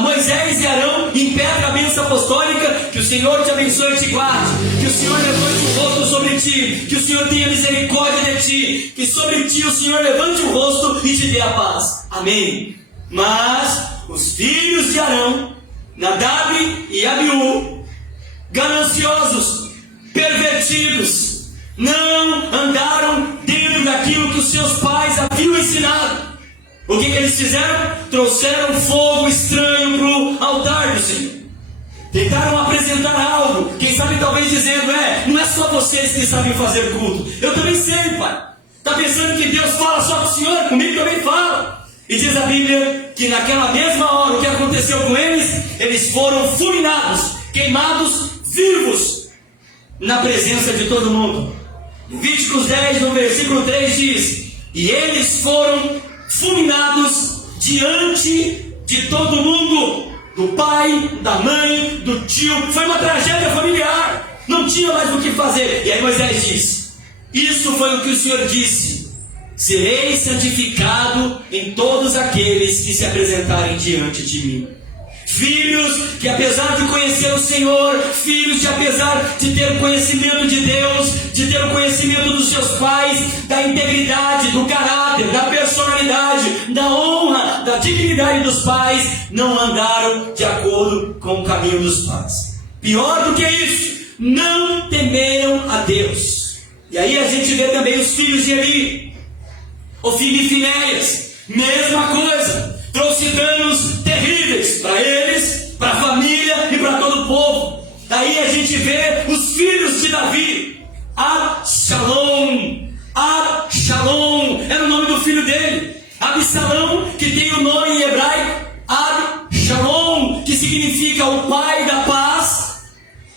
Moisés e Arão impedram a bênção apostólica: que o Senhor te abençoe e te guarde, que o Senhor levante o rosto sobre ti, que o Senhor tenha misericórdia de ti, que sobre ti o Senhor levante o rosto e te dê a paz. Amém. Mas os filhos de Arão, Nadab e Abiú, gananciosos, pervertidos, não andaram dentro daquilo que os seus pais haviam ensinado. O que eles fizeram? Trouxeram fogo estranho para o altar do Senhor. Tentaram apresentar algo, quem sabe talvez dizendo: não é só vocês que sabem fazer culto, eu também sei, pai. Está pensando que Deus fala só para o Senhor? Comigo também fala. E diz a Bíblia que naquela mesma hora, o que aconteceu com eles? Eles foram fulminados, queimados vivos. na presença de todo mundo. Levíticos 10, no versículo 3 diz: e eles foram fulminados diante de todo mundo, do pai, da mãe, do tio. Foi uma tragédia familiar, não tinha mais o que fazer. E aí Moisés diz: isso foi o que o Senhor disse: serei santificado em todos aqueles que se apresentarem diante de mim. Filhos que, apesar de conhecer o Senhor, filhos que, apesar de ter o conhecimento de Deus, de ter o conhecimento dos seus pais, da integridade, do caráter, da personalidade, da honra, da dignidade dos pais, não andaram de acordo com o caminho dos pais. Pior do que isso, não temeram a Deus. E aí a gente vê também os filhos de Eli, Ofni e Finéias, mesma coisa. Trouxe danos terríveis para eles, para a família e para todo o povo. Daí a gente vê os filhos de Davi. Absalão era o nome do filho dele. Absalão, que tem o nome em hebraico Absalom, que significa o pai da paz.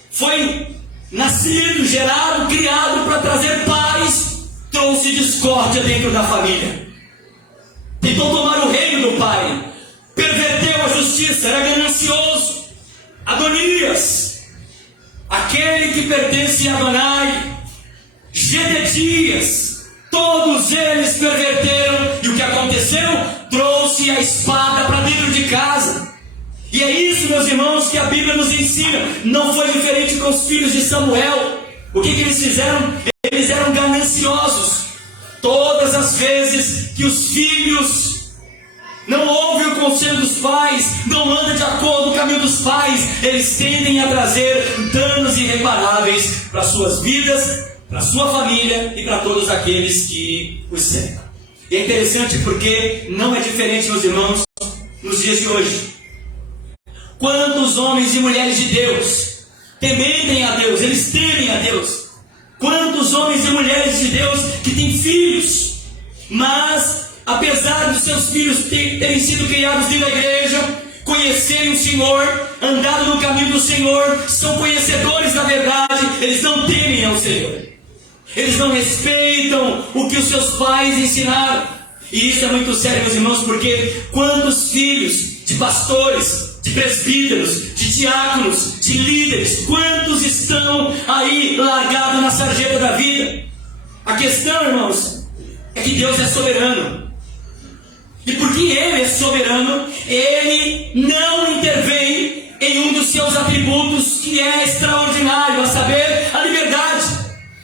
Foi nascido, gerado, criado para trazer paz. Trouxe discórdia dentro da família. Tentou tomar o reino do pai, perverteu a justiça, era ganancioso. Adonias, aquele que pertence a Adonai, Gededias, todos eles perverteram. E o que aconteceu? Trouxe a espada para dentro de casa. E é isso, meus irmãos, que a Bíblia nos ensina. Não foi diferente com os filhos de Samuel. O que eles fizeram? Eles eram gananciosos. Todas as vezes que os filhos não ouvem o conselho dos pais, não andam de acordo com o caminho dos pais, eles tendem a trazer danos irreparáveis para suas vidas, para sua família e para todos aqueles que os cercam. E é interessante porque não é diferente, meus irmãos, nos dias de hoje. Quantos homens e mulheres de Deus temem a Deus, eles temem a Deus. Quantos homens e mulheres de Deus que têm filhos, mas apesar dos seus filhos terem sido criados dentro da igreja, conhecerem o Senhor, andarem no caminho do Senhor, são conhecedores da verdade, eles não temem ao Senhor. Eles não respeitam o que os seus pais ensinaram. E isso é muito sério, meus irmãos, porque quantos filhos de pastores, de presbíteros, de diáconos, de líderes, quantos estão aí largados na sarjeta da vida? A questão, irmãos, é que Deus é soberano. E porque Ele é soberano, Ele não intervém em um dos seus atributos que é extraordinário, a saber, a liberdade,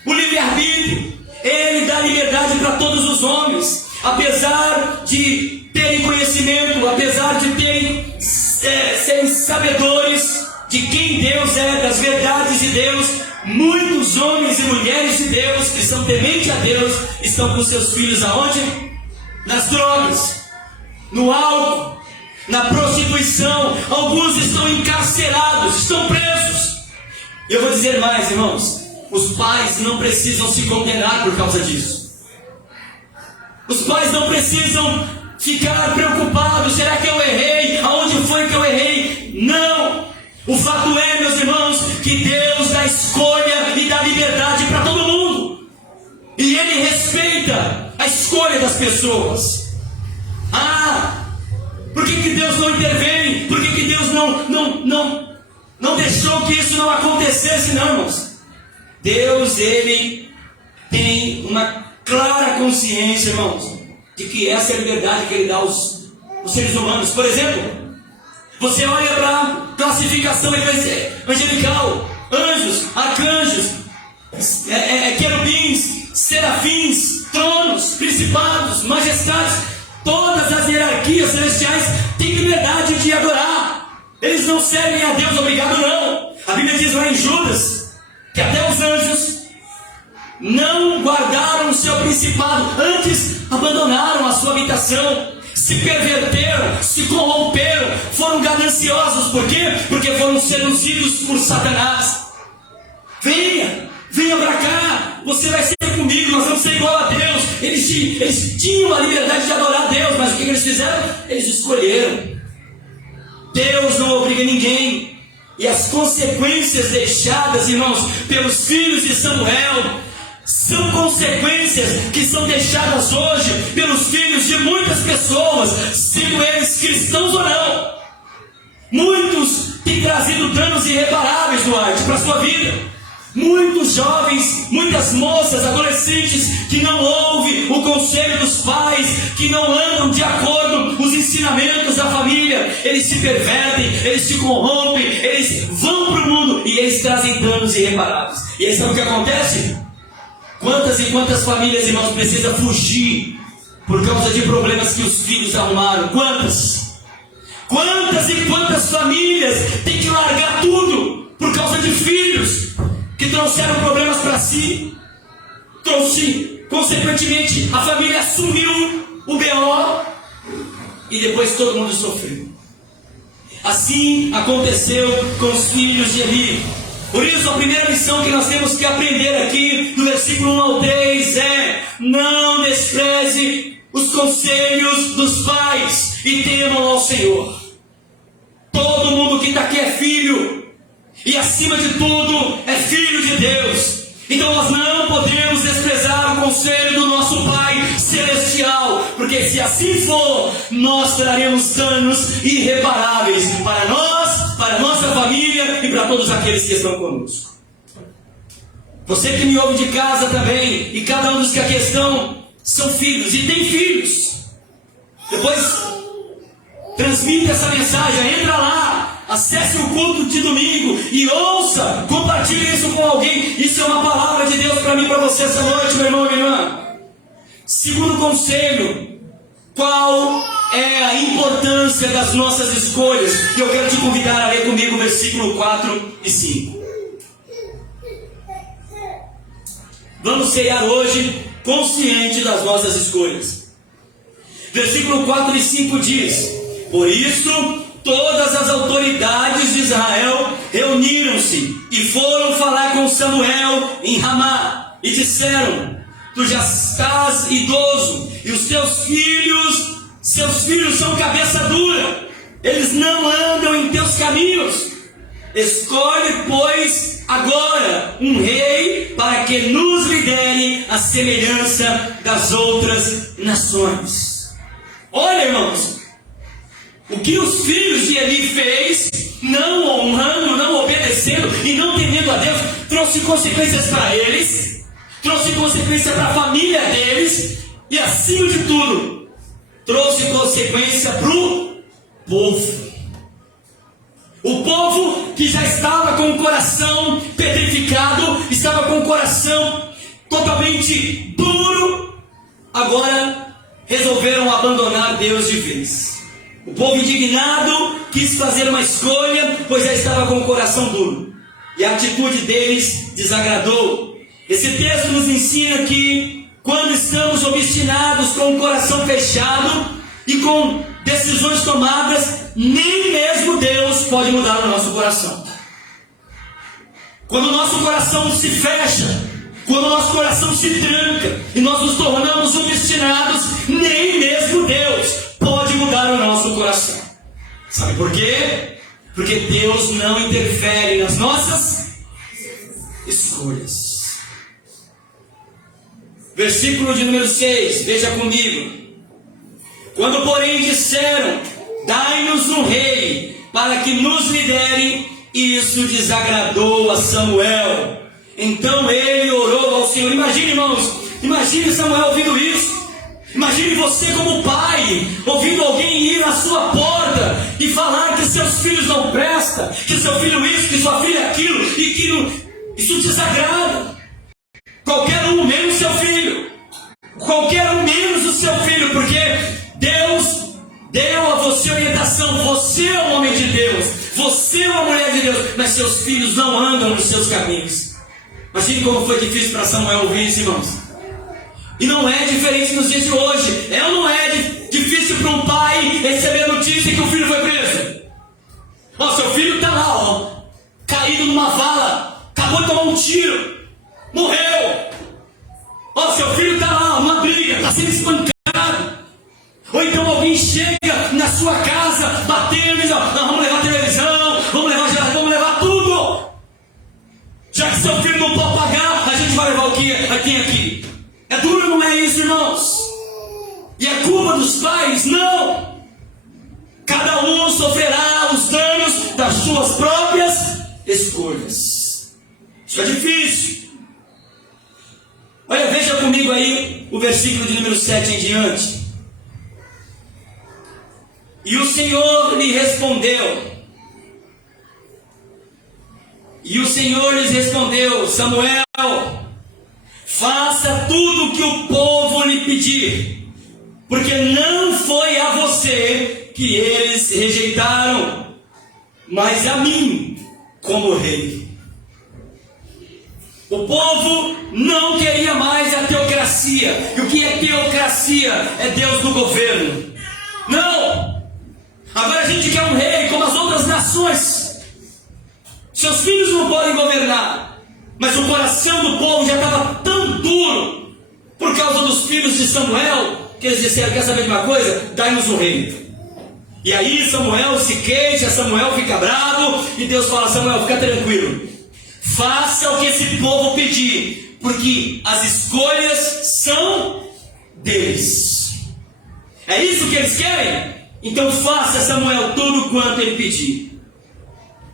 o livre-arbítrio. Ele dá liberdade para todos os homens, apesar de terem conhecimento, apesar de serem sabedores de quem Deus é, das verdades de Deus. Muitos homens e mulheres de Deus que são tementes a Deus estão com seus filhos aonde? Nas drogas, no álcool, na prostituição. Alguns estão encarcerados, estão presos. E eu vou dizer mais, irmãos, os pais não precisam se condenar por causa disso. Os pais não precisam ficar preocupados: será que eu errei? Aonde foi que eu errei? Não! O fato é, meus irmãos, que Deus dá escolha e dá liberdade para todo mundo. E Ele respeita a escolha das pessoas. Por que Deus não intervém? Por que Deus não deixou que isso não acontecesse? Não, irmãos. Deus, Ele tem uma clara consciência, irmãos, de que essa é a liberdade que Ele dá aos seres humanos. Por exemplo, você olha para a classificação angelical: anjos, arcanjos, querubins, serafins, tronos, principados, majestades. Todas as hierarquias celestiais têm liberdade de adorar. Eles não servem a Deus obrigado, não. A Bíblia diz lá em Judas que até os anjos não guardaram o seu principado, antes abandonaram a sua habitação, se perverteram, se corromperam, foram gananciosos. Por quê? Porque foram seduzidos por Satanás. Venha para cá, você vai ser comigo, nós vamos ser igual a Deus. Eles tinham a liberdade de adorar a Deus, mas o que eles fizeram? Eles escolheram. Deus não obriga ninguém. E as consequências deixadas, irmãos, pelos filhos de Samuel, são consequências que são deixadas hoje pelos filhos de muitas pessoas, sendo eles cristãos ou não. Muitos têm trazido danos irreparáveis, Duarte, para a sua vida. Muitos jovens, muitas moças, adolescentes que não ouvem o conselho dos pais, que não andam de acordo com os ensinamentos da família, eles se pervertem, eles se corrompem, eles vão para o mundo e eles trazem danos irreparáveis. E aí sabe o que acontece? Quantas e quantas famílias, irmãos, precisam fugir por causa de problemas que os filhos arrumaram? Quantas? Quantas e quantas famílias têm que largar tudo por causa de filhos que trouxeram problemas para si? Trouxe, consequentemente, a família assumiu o BO e depois todo mundo sofreu. Assim aconteceu com os filhos de Eli. Por isso, a primeira lição que nós temos que aprender aqui, do versículo 1 ao 3, é: não despreze os conselhos dos pais e temam ao Senhor. Todo mundo que está aqui é filho, e acima de tudo é filho de Deus. Então nós não podemos desprezar o conselho do nosso Pai Celestial, porque se assim for, nós traremos danos irreparáveis para nós, para a nossa família e para todos aqueles que estão conosco. Você que me ouve de casa também, e cada um dos que aqui estão, são filhos e tem filhos. Depois transmita essa mensagem, entra lá, acesse o culto de domingo e ouça, compartilhe isso com alguém. Isso é uma palavra de Deus para mim e para você essa noite, meu irmão e minha irmã. Segundo conselho, qual é a importância das nossas escolhas? E eu quero te convidar a ler comigo versículo 4 e 5. Vamos ceiar hoje consciente das nossas escolhas. Versículo 4 e 5 diz: por isso, todas as autoridades de Israel reuniram-se e foram falar com Samuel em Ramá e disseram: tu já estás idoso e os seus filhos são cabeça dura, eles não andam em teus caminhos. Escolhe, pois, agora um rei para que nos lidere à semelhança das outras nações. Olha, irmãos, o que os filhos de Eli fez, não honrando, não obedecendo e não temendo a Deus, trouxe consequências para eles, trouxe consequência para a família deles e, acima de tudo, trouxe consequência para o povo. O povo que já estava com o coração petrificado, estava com o coração totalmente duro, agora resolveram abandonar Deus de vez. O povo indignado quis fazer uma escolha, pois já estava com o coração duro. E a atitude deles desagradou. Esse texto nos ensina que quando estamos obstinados com o coração fechado e com decisões tomadas, nem mesmo Deus pode mudar o nosso coração. Quando o nosso coração se fecha, quando o nosso coração se tranca e nós nos tornamos obstinados, nem mesmo Deus pode mudar o nosso coração. Sabe por quê? Porque Deus não interfere nas nossas escolhas. Versículo de número 6, veja comigo. Quando, porém, disseram: dai-nos um rei para que nos lidere, isso desagradou a Samuel. Então ele orou ao Senhor. Imagine, irmãos, imagine Samuel ouvindo isso. Imagine você como pai, ouvindo alguém ir na sua porta e falar que seus filhos não prestam, que seu filho isso, que sua filha aquilo, e que não... isso desagrada. Qualquer um menos seu filho. Qualquer um menos o seu filho, porque Deus deu a você orientação. Você é um homem de Deus, você é uma mulher de Deus, mas seus filhos não andam nos seus caminhos. Imagine como foi difícil para Samuel ouvir isso, irmãos. E não é diferente nos dias de hoje. É ou não é difícil para um pai receber notícia que o filho foi preso? Ó, seu filho está lá, ó, caído numa vala, acabou de tomar um tiro, morreu. Ó, seu filho está lá, numa briga, está sendo espancado. Ou então alguém chega na sua casa batendo e diz: ó, vamos levar televisão, vamos levar geladeira, vamos levar Já que seu filho não pode pagar, a gente vai levar o quê? A quem aqui? É duro, não é isso, irmãos? E é culpa dos pais? Não! Cada um sofrerá os danos das suas próprias escolhas. Isso é difícil. Olha, veja comigo aí o versículo de número 7 em diante. E o Senhor lhe respondeu. E o Senhor lhes respondeu: Samuel, faça tudo o que o povo lhe pedir, porque não foi a você que eles rejeitaram, mas a mim como rei. O povo não queria mais a teocracia. E o que é teocracia? É Deus no governo. Não! Agora a gente quer um rei como as outras nações. Seus filhos não podem governar, mas o coração do povo já estava tão duro por causa dos filhos de Samuel, que eles disseram: quer saber de uma coisa? Dai-nos um rei. E aí Samuel se queixa, Samuel fica bravo, e Deus fala: Samuel, fica tranquilo, faça o que esse povo pedir, porque as escolhas são deles. É isso que eles querem? Então faça, Samuel, tudo quanto ele pedir.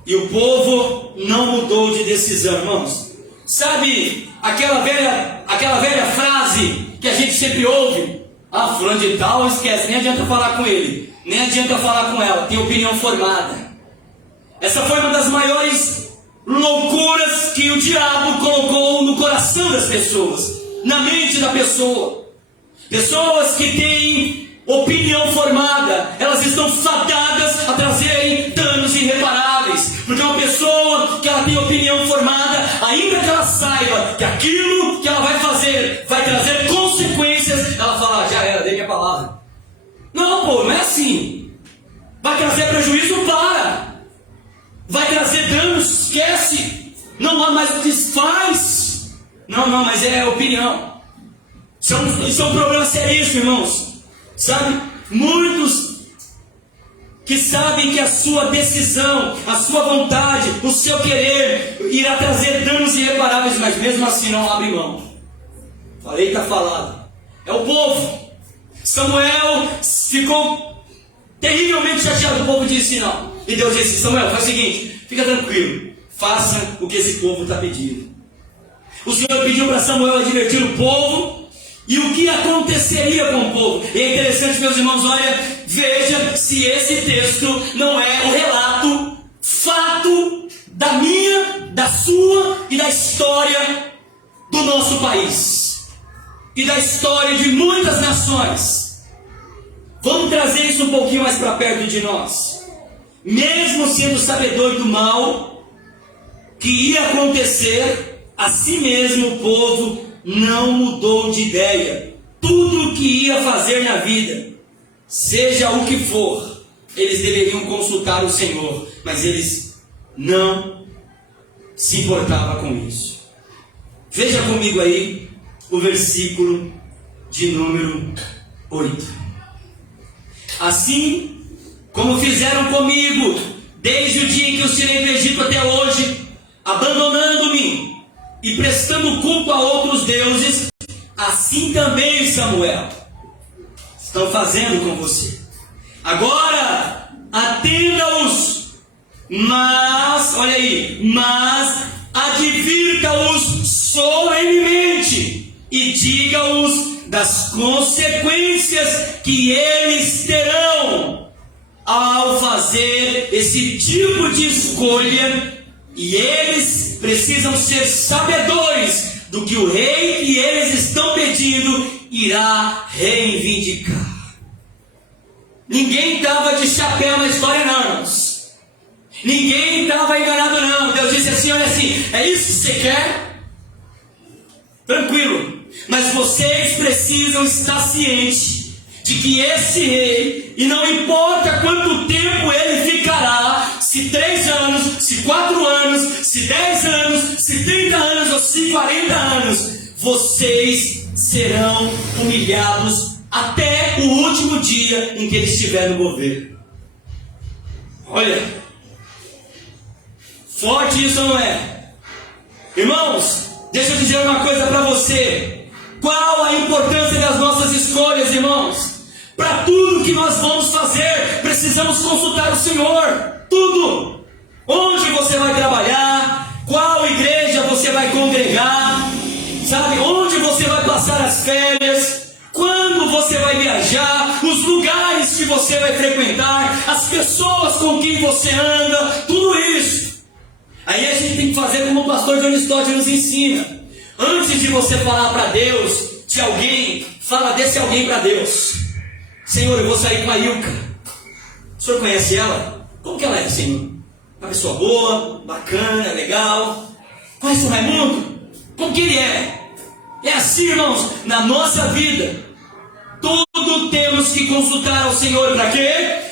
E o povo não mudou de decisão, irmãos. Sabe aquela velha frase que a gente sempre ouve? Ah, fulano de tal, esquece, nem adianta falar com ele, nem adianta falar com ela, tem opinião formada. Essa foi uma das maiores loucuras que o diabo colocou no coração das pessoas, na mente da pessoa. Pessoas que têm opinião formada, elas estão fadadas a trazerem danos irreparáveis, porque uma pessoa que ela tem opinião formada, ainda que ela saiba que aquilo que ela vai fazer vai trazer consequências, ela fala: já era, dei minha palavra. Não, pô, não é assim. Vai trazer prejuízo, para. Vai trazer danos, esquece. Não há mais, desfaz. Não, mas é opinião. Isso é um problema seríssimo, irmãos. Sabe, muitos que sabem que a sua decisão, a sua vontade, o seu querer irá trazer danos irreparáveis, mas mesmo assim não abre mão. Falei, está falado. É o povo. Samuel ficou terrivelmente chateado. O povo disse não. E Deus disse: Samuel, faz o seguinte, fica tranquilo, faça o que esse povo está pedindo. O Senhor pediu para Samuel advertir o povo e o que aconteceria com o povo. E é interessante, meus irmãos, olha, veja se esse texto não é o relato, fato da minha, da sua e da história do nosso país e da história de muitas nações. Vamos trazer isso um pouquinho mais para perto de nós. Mesmo sendo sabedor do mal que ia acontecer, assim mesmo o povo não mudou de ideia. Tudo o que ia fazer na vida, seja o que for, eles deveriam consultar o Senhor, mas eles não se importavam com isso. Veja comigo aí o versículo de número 8. Assim como fizeram comigo desde o dia em que os tirei do Egito até hoje, abandonando-me e prestando culto a outros deuses, assim também, Samuel, estão fazendo com você. Agora, atenda-os, mas, olha aí, mas advirta-os solenemente e diga-os das consequências que eles terão ao fazer esse tipo de escolha. E eles precisam ser sabedores do que o rei que eles estão pedindo irá reivindicar. Ninguém estava de chapéu na história, não, irmãos. Ninguém estava enganado, não. Deus disse assim: olha assim, é isso que você quer? Tranquilo. Mas vocês precisam estar cientes de que esse rei, e não importa quanto tempo ele ficará, se 3 anos, se 4 anos, se 10 anos, se 30 anos ou se 40 anos, vocês serão humilhados até o último dia em que ele estiver no governo. Olha, forte isso não é? Irmãos, deixa eu dizer uma coisa para você. Qual a importância das nossas escolhas, irmãos? Para tudo que nós vamos fazer, precisamos consultar o Senhor. Tudo. Onde você vai trabalhar, qual igreja você vai congregar, sabe? Onde você vai passar as férias, quando você vai viajar, os lugares que você vai frequentar, as pessoas com quem você anda, tudo isso. Aí a gente tem que fazer como o pastor John Stott nos ensina. Antes de você falar para Deus de alguém, fala desse alguém para Deus. Senhor, eu vou sair com a Ilka. O senhor conhece ela? Como que ela é, Senhor? Uma pessoa boa, bacana, legal. Conhece o Raimundo? Como que ele é? É assim, irmãos, na nossa vida. Tudo temos que consultar ao Senhor. Para quê?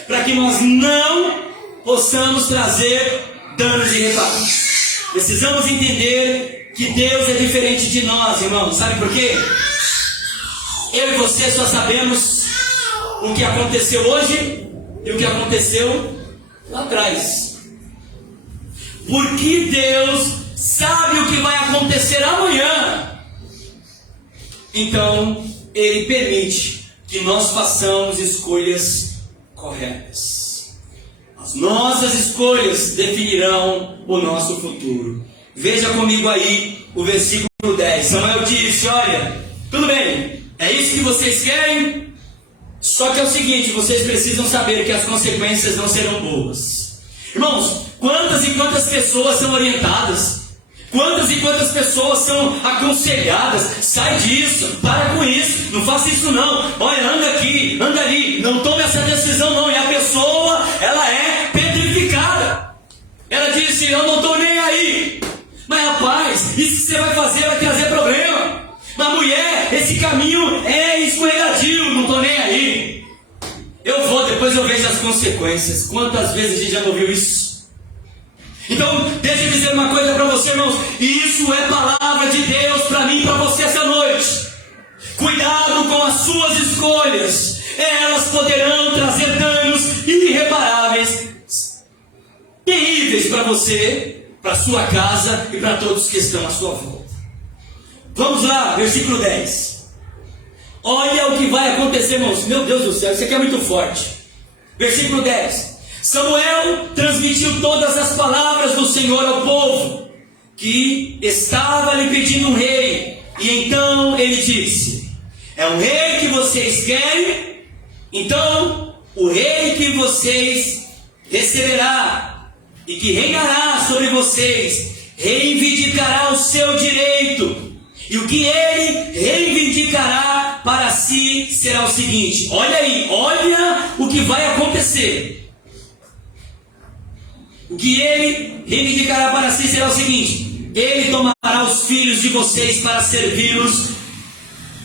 Para que nós não possamos trazer danos irreparáveis. Precisamos entender que Deus é diferente de nós, irmãos. Sabe por quê? Eu e você só sabemos o que aconteceu hoje e o que aconteceu lá atrás. Porque Deus sabe o que vai acontecer amanhã. Então, Ele permite que nós façamos escolhas corretas. As nossas escolhas definirão o nosso futuro. Veja comigo aí o versículo 10. Samuel disse: olha, tudo bem, é isso que vocês querem? Só que é o seguinte, vocês precisam saber que as consequências não serão boas. Irmãos, quantas e quantas pessoas são orientadas? Quantas e quantas pessoas são aconselhadas? Sai disso, para com isso, não faça isso não. Olha, anda aqui, anda ali, não tome essa decisão não. E a pessoa, ela é petrificada. Ela disse: eu não estou nem aí. Mas rapaz, isso que você vai fazer vai trazer problema. Mas mulher, esse caminho é escorregadio, não estou nem aí. Eu vou, depois eu vejo as consequências. Quantas vezes a gente já ouviu isso? Então, deixa eu dizer uma coisa para você, irmãos. Isso é palavra de Deus para mim e para você essa noite. Cuidado com as suas escolhas. Elas poderão trazer danos irreparáveis, terríveis para você, para sua casa e para todos que estão à sua volta. Vamos lá, versículo 10. Olha o que vai acontecer, irmãos. Meu Deus do céu, isso aqui é muito forte. Versículo 10. Samuel transmitiu todas as palavras do Senhor ao povo, que estava lhe pedindo um rei. E então ele disse: é um rei que vocês querem? Então o rei que vocês receberá e que reinará sobre vocês reivindicará o seu direito. E o que ele reivindicará para si será o seguinte: olha aí, olha o que vai acontecer. O que ele reivindicará para si será o seguinte: ele tomará os filhos de vocês para servi-los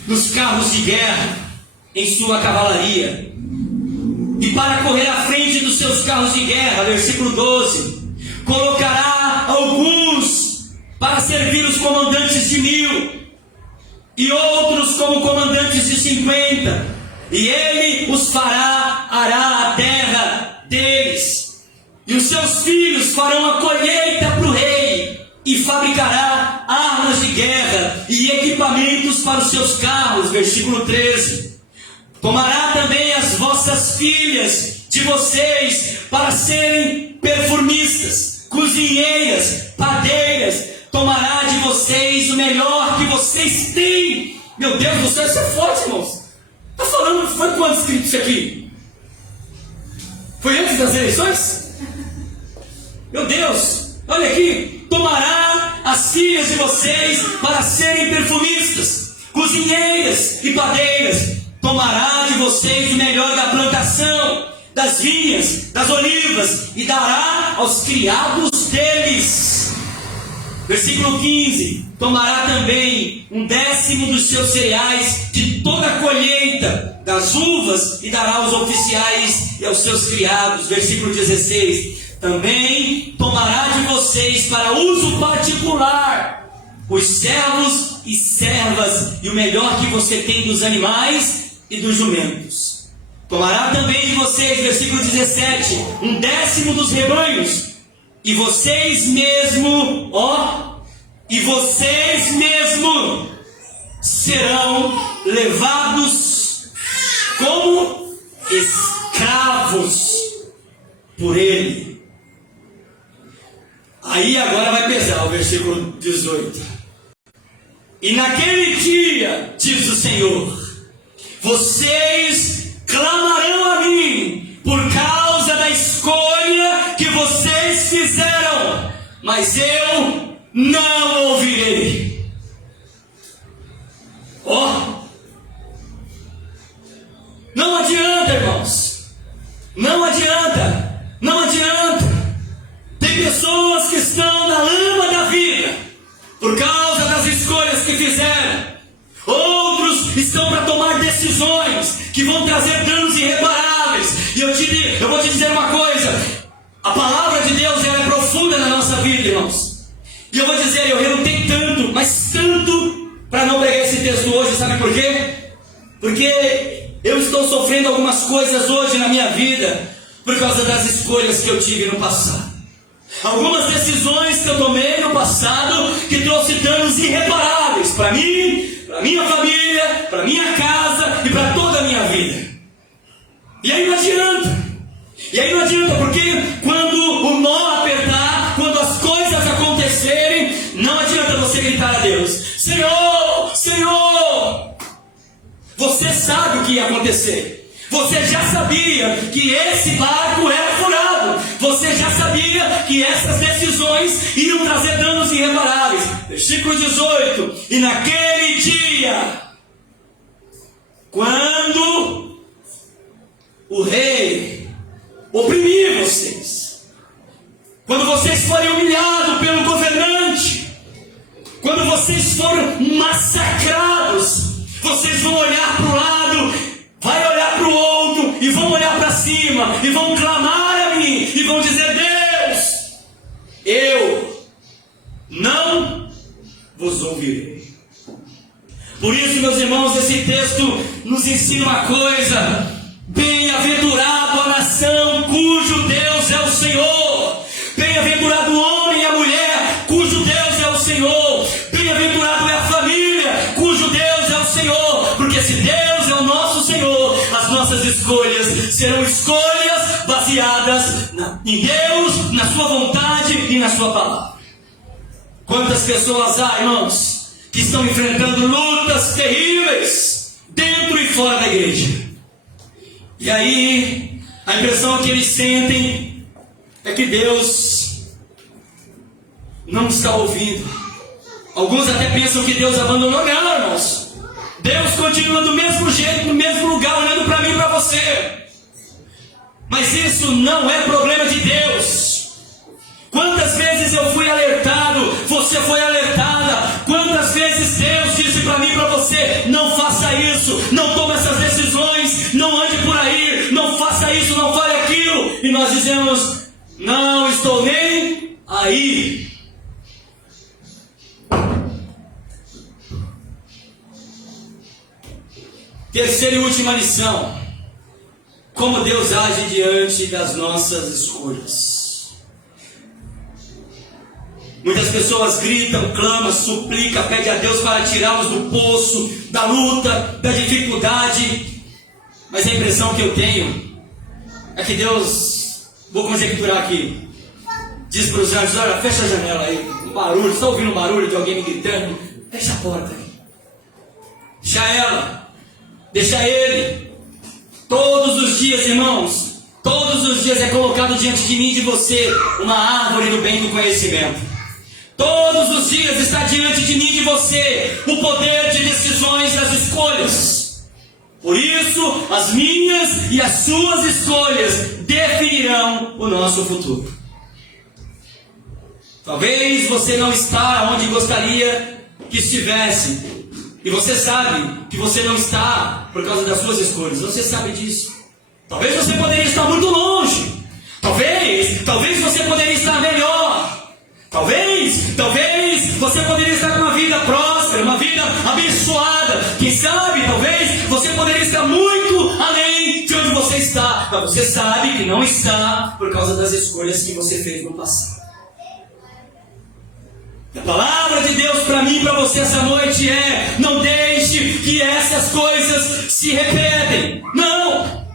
nos carros de guerra, em sua cavalaria, e para correr à frente dos seus carros de guerra. Versículo 12: colocará alguns para servir os comandantes de 1000, e outros como comandantes de 50, e ele os fará arar a terra deles. E os seus filhos farão a colheita para o rei, e fabricará armas de guerra e equipamentos para os seus carros. Versículo 13: tomará também as vossas filhas de vocês para serem perfumistas, cozinheiras, padeiras. Tomará de vocês o melhor que vocês têm. Meu Deus do céu, isso é forte, irmãos. Está falando, foi quando escrito isso aqui? Foi antes das eleições? Meu Deus, olha aqui. Tomará as filhas de vocês para serem perfumistas, cozinheiras e padeiras. Tomará de vocês o melhor da plantação, das vinhas, das olivas, e dará aos criados deles. Versículo 15: tomará também 1/10 dos seus cereais, de toda a colheita das uvas, e dará aos oficiais e aos seus criados. Versículo 16: também tomará de vocês para uso particular os servos e servas, e o melhor que você tem dos animais e dos jumentos. Tomará também de vocês, versículo 17, 1/10 dos rebanhos, e vocês mesmo, e vocês mesmos serão levados como escravos por ele. Aí agora vai pesar o versículo 18. E naquele dia, diz o Senhor, vocês clamarão a mim por causa da escolha que vocês fizeram, mas eu não ouvirei. Não adianta, irmãos. Não adianta. Não adianta. Tem pessoas que estão na lama da vida por causa das escolhas que fizeram. Outros estão para tomar decisões que vão trazer danos irreparáveis. E eu vou te dizer uma coisa: a palavra de Deus ela é profunda na nossa vida, irmãos. E eu vou dizer, eu relutei tanto, mas tanto, para não pegar esse texto hoje. Sabe por quê? Porque eu estou sofrendo algumas coisas hoje na minha vida por causa das escolhas que eu tive no passado. Algumas decisões que eu tomei no passado que trouxe danos irreparáveis para mim, para minha família, para minha casa e para toda a minha vida. E aí não adianta. E aí não adianta, porque quando o nó apertar, quando as coisas acontecerem, não adianta você gritar a Deus: Senhor, Senhor. Você sabe o que ia acontecer. Você já sabia que esse barco era furado. Você já sabia que essas decisões iam trazer danos irreparáveis. Versículo 18. E naquele dia, quando o rei oprimir vocês, quando vocês forem humilhados pelo governante, quando vocês forem massacrados, vocês vão olhar para o lado, vai olhar para o outro, e vão olhar para cima, e vão clamar a mim, e vão dizer: Deus, eu não vos ouvirei. Por isso, meus irmãos, esse texto nos ensina uma coisa: bem-aventurado a nação cujo Deus é o Senhor. Bem-aventurado o homem e a mulher cujo Deus é o Senhor. Bem-aventurado é a família cujo Deus é o Senhor. Porque se Deus é o nosso Senhor, as nossas escolhas serão escolhas baseadas em Deus, na sua vontade e na sua palavra. Quantas pessoas há, irmãos, que estão enfrentando lutas terríveis dentro e fora da igreja. E aí, a impressão que eles sentem é que Deus não está ouvindo. Alguns até pensam que Deus abandonou. Não, irmãos. Deus continua do mesmo jeito, no mesmo lugar, olhando para mim e para você. Mas isso não é problema de Deus. Quantas vezes eu fui alertado, você foi alertada. Quantas vezes Deus disse para mim e para você: não faça isso, não tome essas decisões, não ande por aí, não faça isso, não fale aquilo. E nós dizemos: não estou nem aí. Terceira e última lição: como Deus age diante das nossas escolhas. Muitas pessoas gritam, clamam, suplicam, pedem a Deus para tirá-los do poço, da luta, da dificuldade. Mas a impressão que eu tenho é que Deus, vou conjecturar aqui, diz para os anjos: olha, fecha a janela aí, um barulho, está ouvindo um barulho de alguém me gritando? Fecha a porta aí. Deixa ela, deixa ele. Todos os dias, irmãos, todos os dias é colocado diante de mim e de você uma árvore do bem do conhecimento. Todos os dias está diante de mim e de você o poder de decisões das escolhas. Por isso, as minhas e as suas escolhas definirão o nosso futuro. Talvez você não está onde gostaria que estivesse. E você sabe que você não está por causa das suas escolhas. Você sabe disso. Talvez você poderia estar muito longe. Talvez você poderia estar melhor. Talvez você poderia estar com uma vida próspera, uma vida abençoada. Quem sabe, talvez você poderia estar muito além de onde você está. Mas você sabe que não está por causa das escolhas que você fez no passado. A palavra de Deus para mim e para você essa noite é: não deixe que essas coisas se repetem. Não!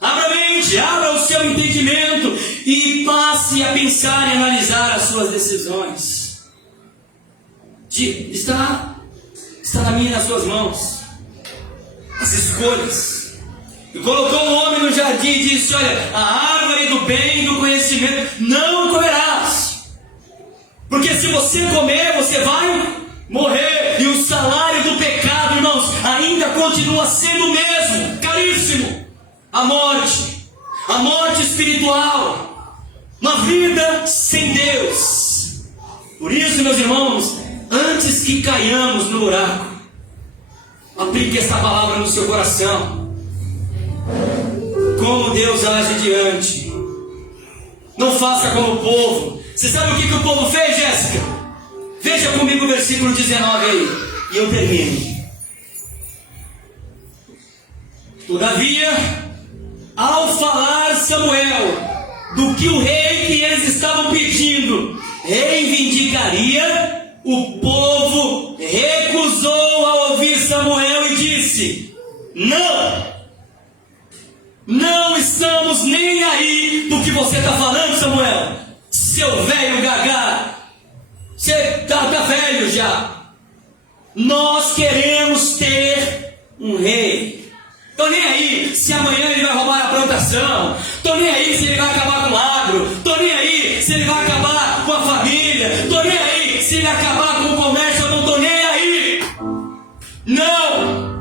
Abra a mente, abra o seu entendimento e passe a pensar e analisar as suas decisões. Está na minha e nas suas mãos. As escolhas. E colocou o homem no jardim e disse: olha, a árvore do bem e do conhecimento não comerás. Porque se você comer, você vai morrer. E o salário do pecado, irmãos, ainda continua sendo o mesmo, caríssimo. A morte espiritual, uma vida sem Deus. Por isso, meus irmãos, antes que caiamos no buraco, aplique esta palavra no seu coração. Como Deus age diante. Não faça como o povo. Você sabe o que o povo fez, Jéssica? Veja comigo o versículo 19 aí, e eu termino. Todavia, ao falar Samuel do que o rei que eles estavam pedindo reivindicaria, o povo recusou a ouvir Samuel e disse: não estamos nem aí do que você está falando, Samuel, seu velho gagá, você está velho já. Nós queremos ter um rei. Tô nem aí se amanhã ele vai roubar a plantação. Tô nem aí se ele vai acabar com o agro. Tô nem aí se ele vai acabar com a família. Tô nem aí se ele acabar com o comércio. Eu não tô nem aí. Não!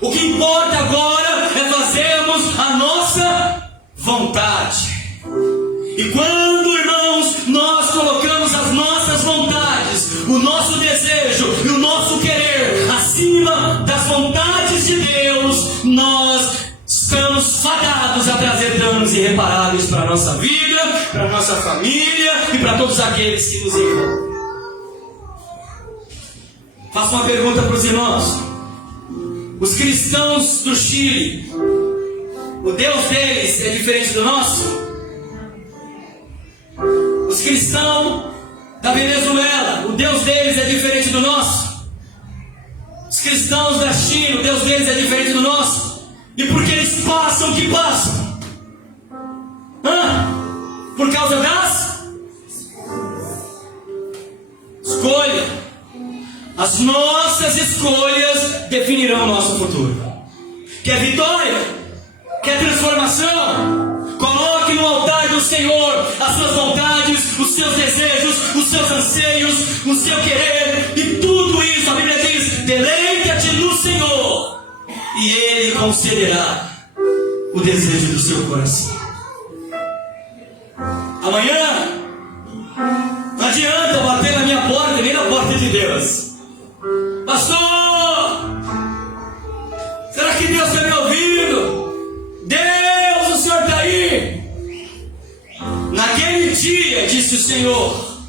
O que importa agora é fazermos a nossa vontade. E quando, irmãos, nós colocamos as nossas vontades, o nosso desejo e o nosso querer acima das vontades de Deus, nós estamos fadados a trazer danos irreparáveis para a nossa vida, para a nossa família e para todos aqueles que nos envolvem. Faço uma pergunta para os irmãos. Os cristãos do Chile, o Deus deles é diferente do nosso? Os cristãos da Venezuela, o Deus deles é diferente do nosso? Os cristãos da China, o Deus deles é diferente do nosso? E por que eles passam o que passam? Por causa das escolhas. As nossas escolhas definirão o nosso futuro. Quer vitória? Quer transformação? Coloque no altar do Senhor as suas vontades, os seus desejos, os seus anseios, o seu querer, e tudo isso, a Bíblia diz: deleita-te no Senhor, e Ele concederá o desejo do seu coração. Amanhã, não adianta bater na minha porta, nem na porta de Deus. Pastor, será que Deus está me ouvindo? Deus, o Senhor está aí? Naquele dia, disse o Senhor,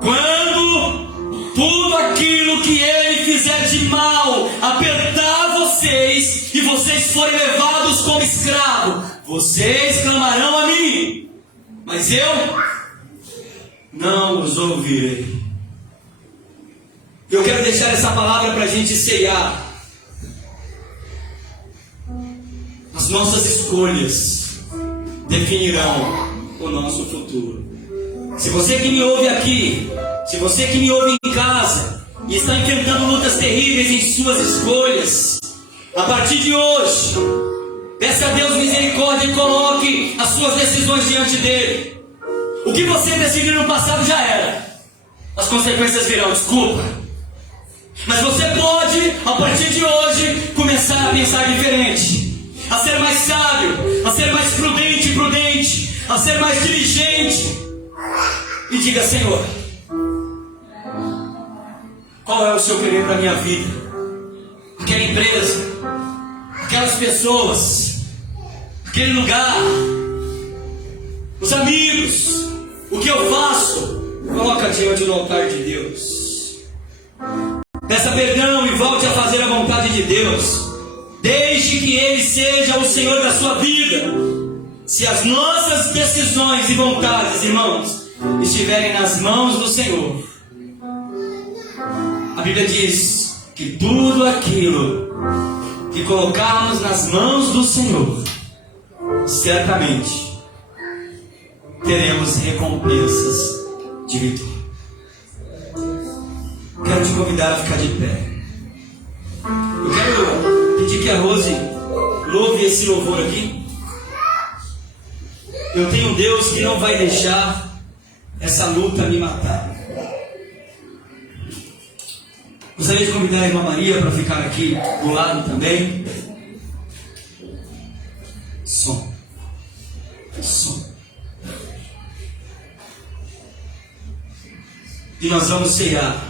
quando tudo aquilo que Ele fizer de mal apertar vocês e vocês forem levados como escravo, vocês clamarão a mim, mas eu não os ouvirei. Eu quero deixar essa palavra para a gente ceiar. As nossas escolhas definirão o nosso futuro. Se você que me ouve aqui, se você que me ouve em casa e está enfrentando lutas terríveis em suas escolhas, a partir de hoje, peça a Deus misericórdia e coloque as suas decisões diante dele. O que você decidiu no passado já era. As consequências virão, desculpa. Mas você pode, a partir de hoje, começar a pensar diferente, a ser mais sábio, a ser mais prudente, a ser mais diligente. E diga: Senhor, qual é o seu querer para a minha vida? Aquela empresa, aquelas pessoas, aquele lugar, os amigos, o que eu faço? Coloca diante do altar de Deus. Peça perdão e volte a fazer a vontade de Deus. Deixe que Ele seja o Senhor da sua vida. Se as nossas decisões e vontades, irmãos, estiverem nas mãos do Senhor, A Bíblia diz que tudo aquilo que colocarmos nas mãos do Senhor, certamente teremos recompensas de vitória. Quero te convidar a ficar de pé. Eu quero pedir que a Rose louve esse louvor aqui. Eu tenho um Deus que não vai deixar essa luta me matar. Gostaria de convidar a irmã Maria para ficar aqui do lado também. Som. E nós vamos ceiar.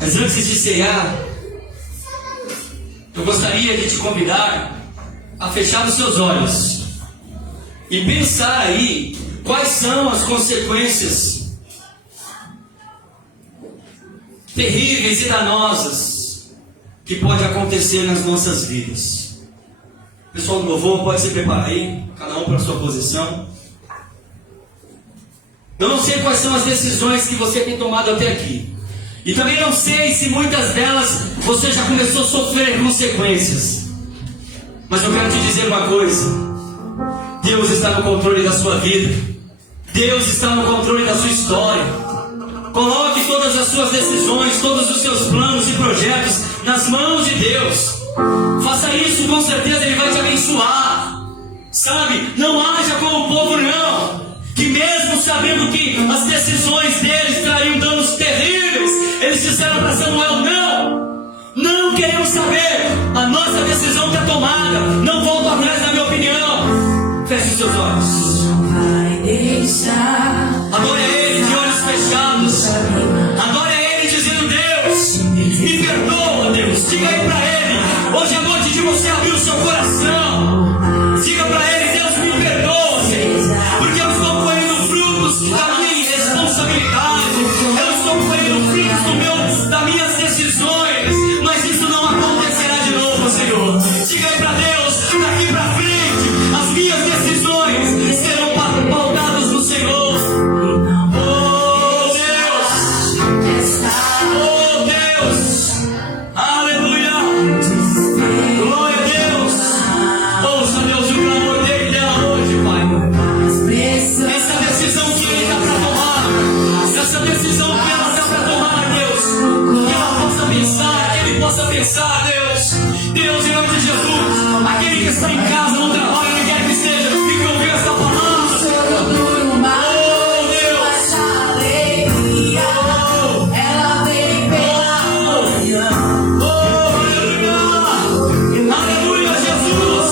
Mas antes de ceiar, eu gostaria de te convidar a fechar os seus olhos e pensar aí quais são as consequências terríveis e danosas que pode acontecer nas nossas vidas. Pessoal do louvor, pode se preparar aí, cada um para a sua posição. Eu não sei quais são as decisões que você tem tomado até aqui. E também não sei se muitas delas você já começou a sofrer consequências. Mas eu quero te dizer uma coisa: Deus está no controle da sua vida. Deus está no controle da sua história. Coloque todas as suas decisões, todos os seus planos e projetos nas mãos de Deus. Faça isso, com certeza Ele vai te abençoar. Sabe, não haja como o povo não, que mesmo sabendo que as decisões deles trariam danos terríveis, eles disseram para Samuel: não queremos saber, a nossa decisão está tomada, não volto atrás na minha opinião. Feche os seus olhos. Adore a Ele de olhos fechados. Adore a Ele dizendo: Deus, me perdoa, Deus. Diga aí para Ele, hoje é noite de você abrir o seu coração. Diga para Ele: Deus, me perdoa, Senhor, porque eu estou colhendo frutos da minha irresponsabilidade. Eu estou colhendo frutos das minhas decisões. Mas isso não acontecerá de novo, Senhor. Diga aí para Deus: daqui para frente, as minhas decisões serão pautadas no Senhor. Pensar, Deus, em nome de Jesus, aquele que está em casa, no trabalho, onde quer que seja, e que ouviu essa palavra, oh Deus, ela vem pela manhã, aleluia, Jesus,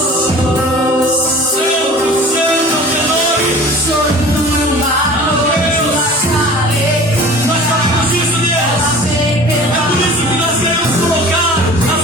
santo Senhor, nós falamos isso, Deus, é por isso que nós queremos colocar as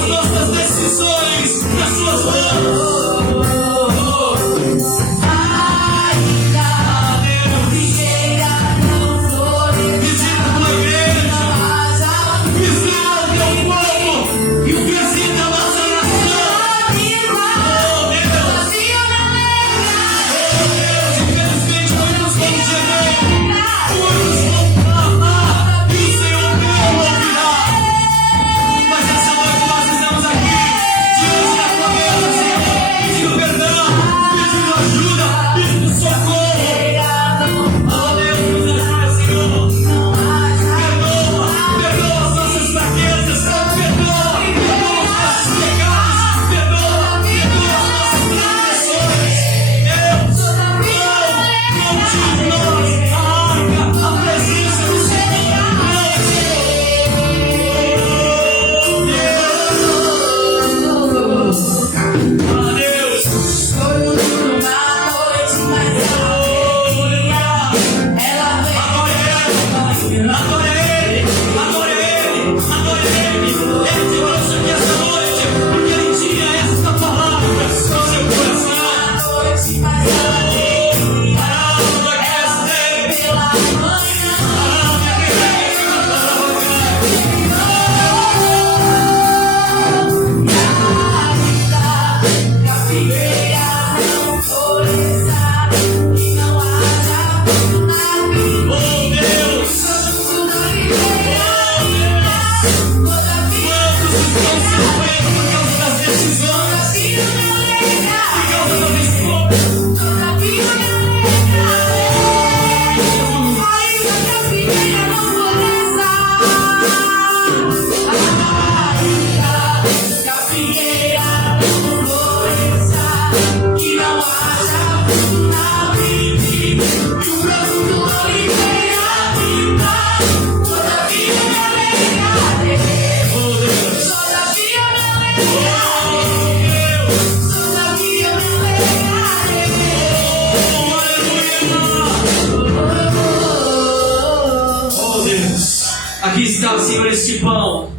apresentar, Senhor, este pão,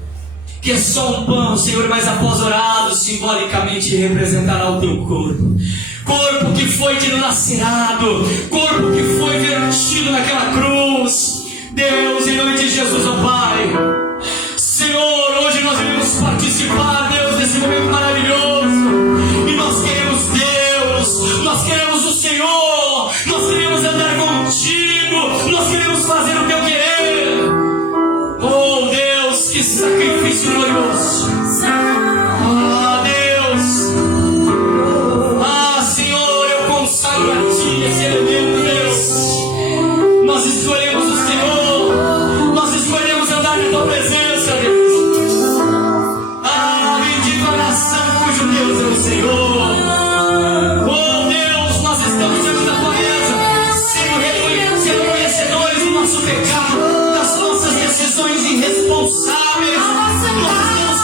que é só um pão, Senhor, mas após orado, simbolicamente representará o teu corpo. Corpo que foi dilacerado, corpo que foi vertido naquela cruz. Deus, em nome de Jesus, ó Pai, Senhor, hoje nós iremos participar, Deus, desse momento maravilhoso. E nós queremos Deus, nós queremos o Senhor, nós queremos andar contigo, nós queremos fazer o teu querer. Oh Deus, que sacrifício glorioso. Ah Deus, ah Senhor, eu consagro a Ti esse elemento, Deus. Nós escolhemos o Senhor, nós escolhemos andar na Tua presença, Deus. Ah, bendito a nação cujo Deus é o Senhor. Oh Deus, nós estamos diante da Tua mesa, sendo conhecedores do nosso pecado, das nossas decisões irresponsáveis. Nós estamos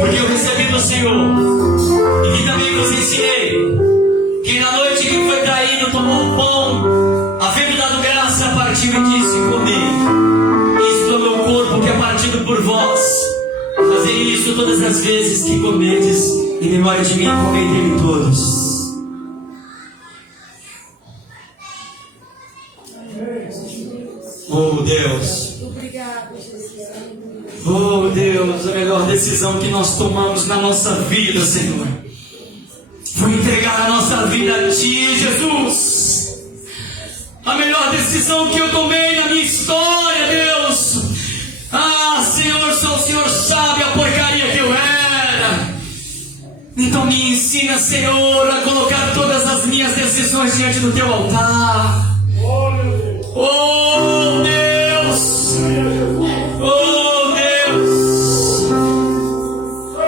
porque eu recebi do Senhor, e que também vos ensinei, que na noite que foi traído, tomou o pão, havendo dado graça, partiu e disse: comei, isto é o meu corpo que é partido por vós, fazei isso todas as vezes que comedes, em memória de mim, comei dele todos. Oh Deus, oh Deus, a melhor decisão que nós tomamos na nossa vida, Senhor, foi entregar a nossa vida a Ti, Jesus. A melhor decisão que eu tomei na minha história, Deus. Ah, Senhor, só o Senhor sabe a porcaria que eu era. Então me ensina, Senhor, a colocar todas as minhas decisões diante do Teu altar. Oh Deus! Oh Deus!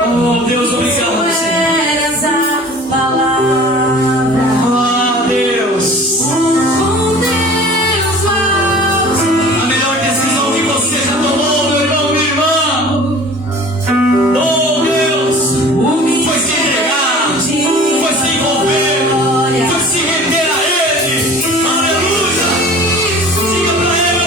Oh Deus, obrigado, Senhor. Eras a palavra. Ah, Deus! Com Deus maldito. A melhor decisão que você já tomou, meu irmão, minha irmã. Oh Deus! Foi se entregar, foi se envolver, foi se render a Ele. Aleluia! Diga pra Ele: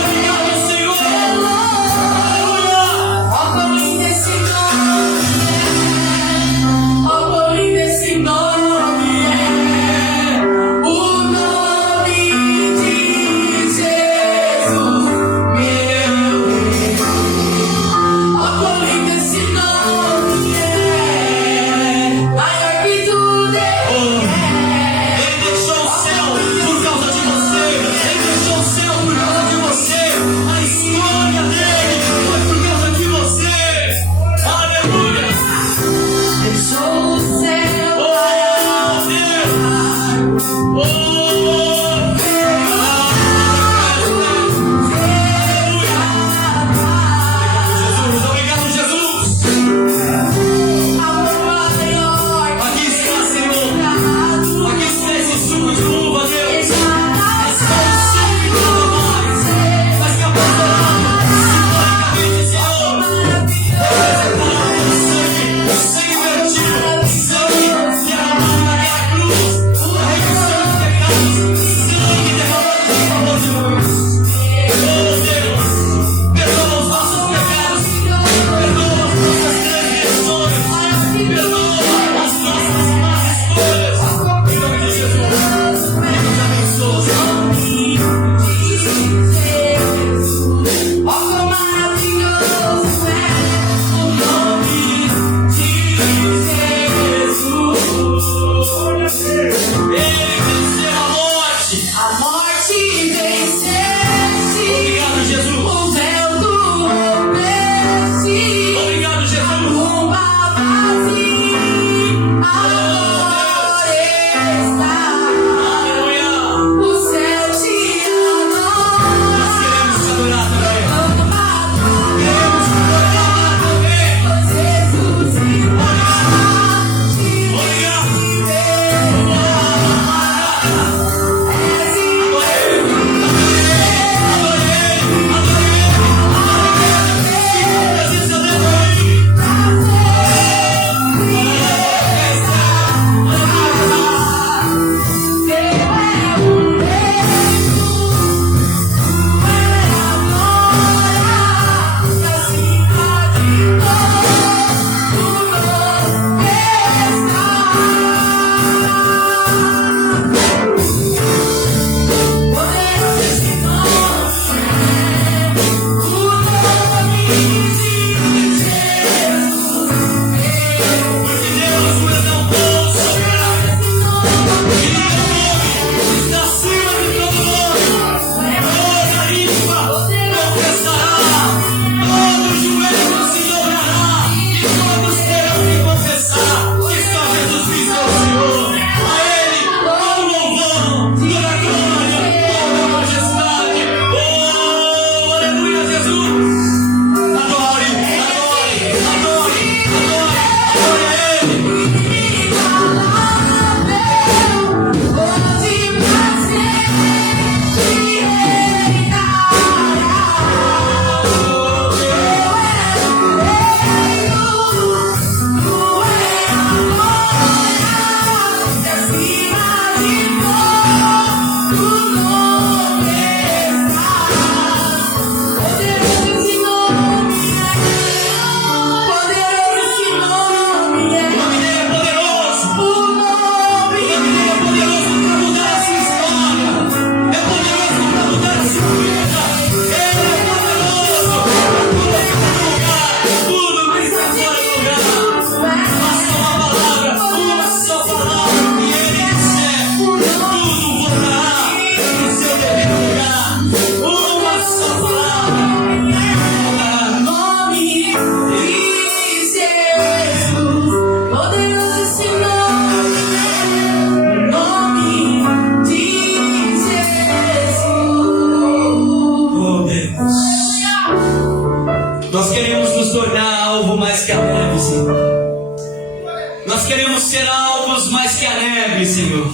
Nós queremos ser alvos mais que a neve, Senhor.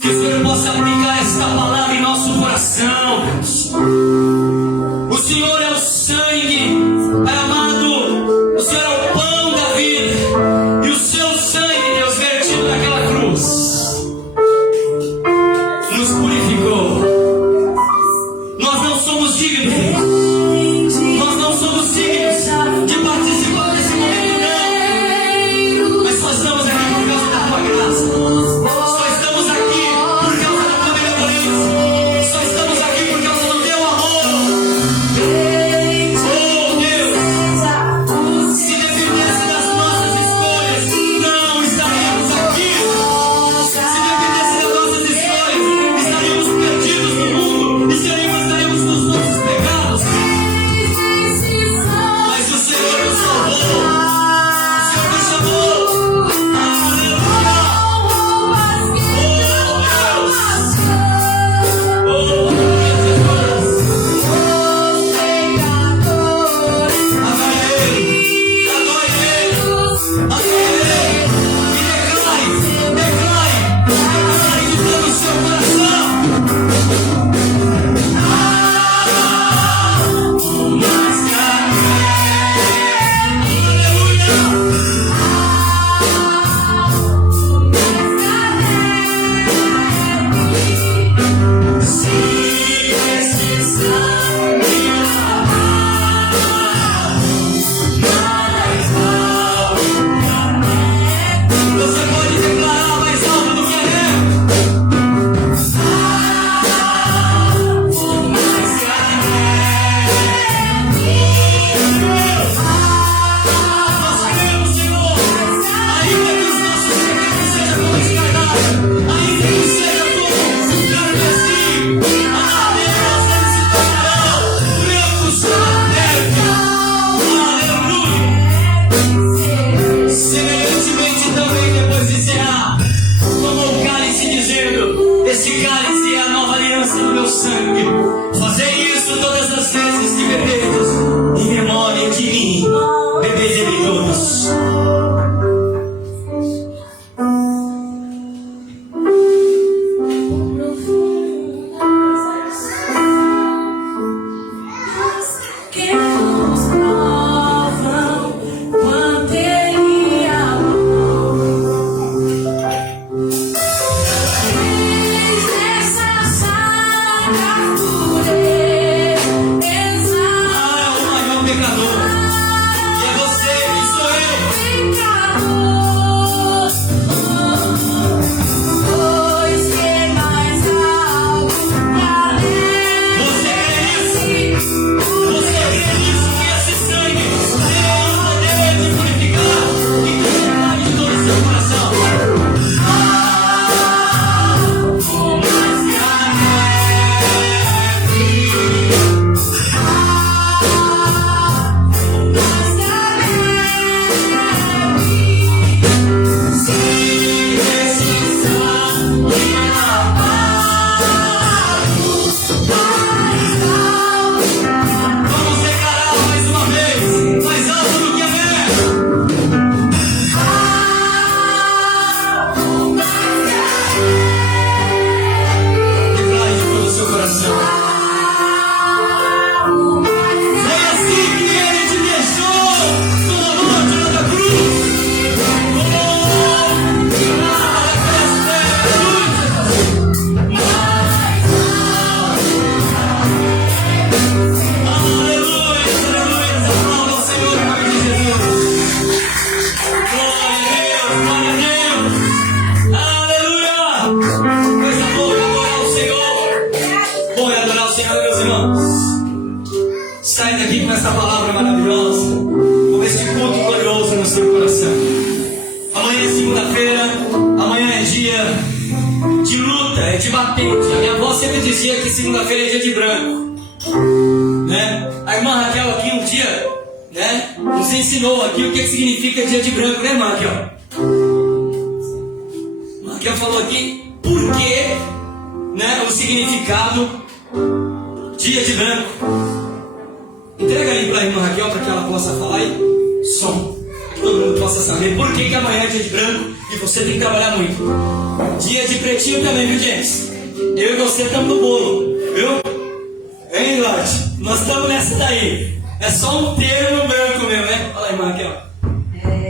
Que o Senhor possa aplicar esta palavra em nosso coração, Deus. O Senhor é o sangue amado, o Senhor é o pão da vida, e o seu sangue, Deus, vertido naquela cruz, nos purificou. Nós não somos dignos, nós não somos dignos de participar desse momento, não. Mas nós estamos aqui por causa da tua graça. Só estamos aqui por causa da tua benevolência. Só estamos aqui por causa do teu amor. Oh Deus, se dependesse das nossas escolhas, não estaríamos aqui. Se dependesse das nossas escolhas, estaríamos perdidos no mundo, estaríamos nos nossos pecados. Mas o Senhor nos salvou, o Senhor nos chamou. Aleluia! Oh Deus! Oh você pode declarar mais alto do que a neve. Nós queremos, Senhor, ainda que os nossos pecados sejam como escarlate, ainda que seja como carmesim, Deus, eles se tornarão brancos como a neve. Aleluia! Semelhantemente também, depois de encerrar, tomou o cálice dizendo: esse cálice é a nova aliança do meu sangue. Fazei isso todas as vezes que bebedes, em memória de mim. Bebeis de mim todos. Que nos provam quanto Ele amou. Eis essa saga pureza. Ah, o maior pecador. E é você, e sou eu. Pecador, pois que mais alto que a Você crê nisso? Você crê nisso? Que esse sangue tem o poder de purificar e curar de todo o seu coração. Vamos declarar mais uma vez, mais alto do que a neve. Declare de todo o seu coração. Foi assim que Ele te deixou no monte da cruz. Aleluia, aleluia, aplauda ao Senhor em nome de Jesus. Glória a Deus, aleluia. Coisa boa é adorar o Senhor. Bom é adorar o Senhor, meus irmãos. Sai daqui com essa palavra maravilhosa, com este culto glorioso no seu coração. Amanhã é segunda-feira, amanhã é dia de luta, é de batente. A minha avó sempre dizia que segunda-feira é dia de branco. Né? A irmã Raquel aqui um dia, né, nos ensinou aqui o que significa dia de branco, né, irmã Raquel? A Raquel falou aqui por que, né, o significado dia de branco. Entrega ali para a irmã Raquel para que ela possa falar aí. Som. todo mundo possa saber por que amanhã é dia de branco e você tem que trabalhar muito. Dia de pretinho também, viu, James? Eu e você estamos no bolo, viu? Hein, Eduardo? Nós estamos nessa daí. É só um termo branco mesmo, né? Olha aí, irmã, aqui, ó.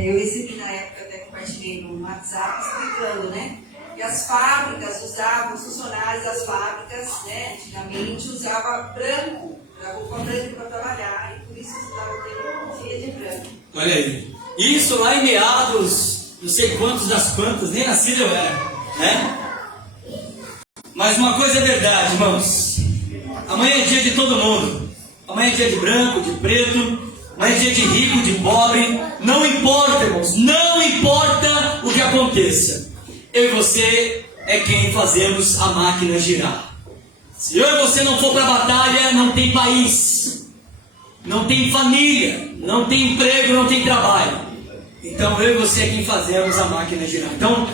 Eu recebi na época, até compartilhei no WhatsApp, explicando, né? E as fábricas usavam, os funcionários das fábricas, né? Antigamente usava branco, a roupa branca para trabalhar, e por isso estava tendo dia de branco. Olha aí. Isso lá em meados, não sei quantos das quantas, nem nascido eu era, né? Mas uma coisa é verdade, irmãos. Amanhã é dia de todo mundo. Amanhã é dia de branco, de preto. Amanhã é dia de rico, de pobre. Não importa, irmãos. Não importa o que aconteça. Eu e você é quem fazemos a máquina girar. Se eu e você não for para a batalha, não tem país. Não tem família. Não tem emprego, não tem trabalho. Então eu e você é quem fazemos a máquina girar. Então,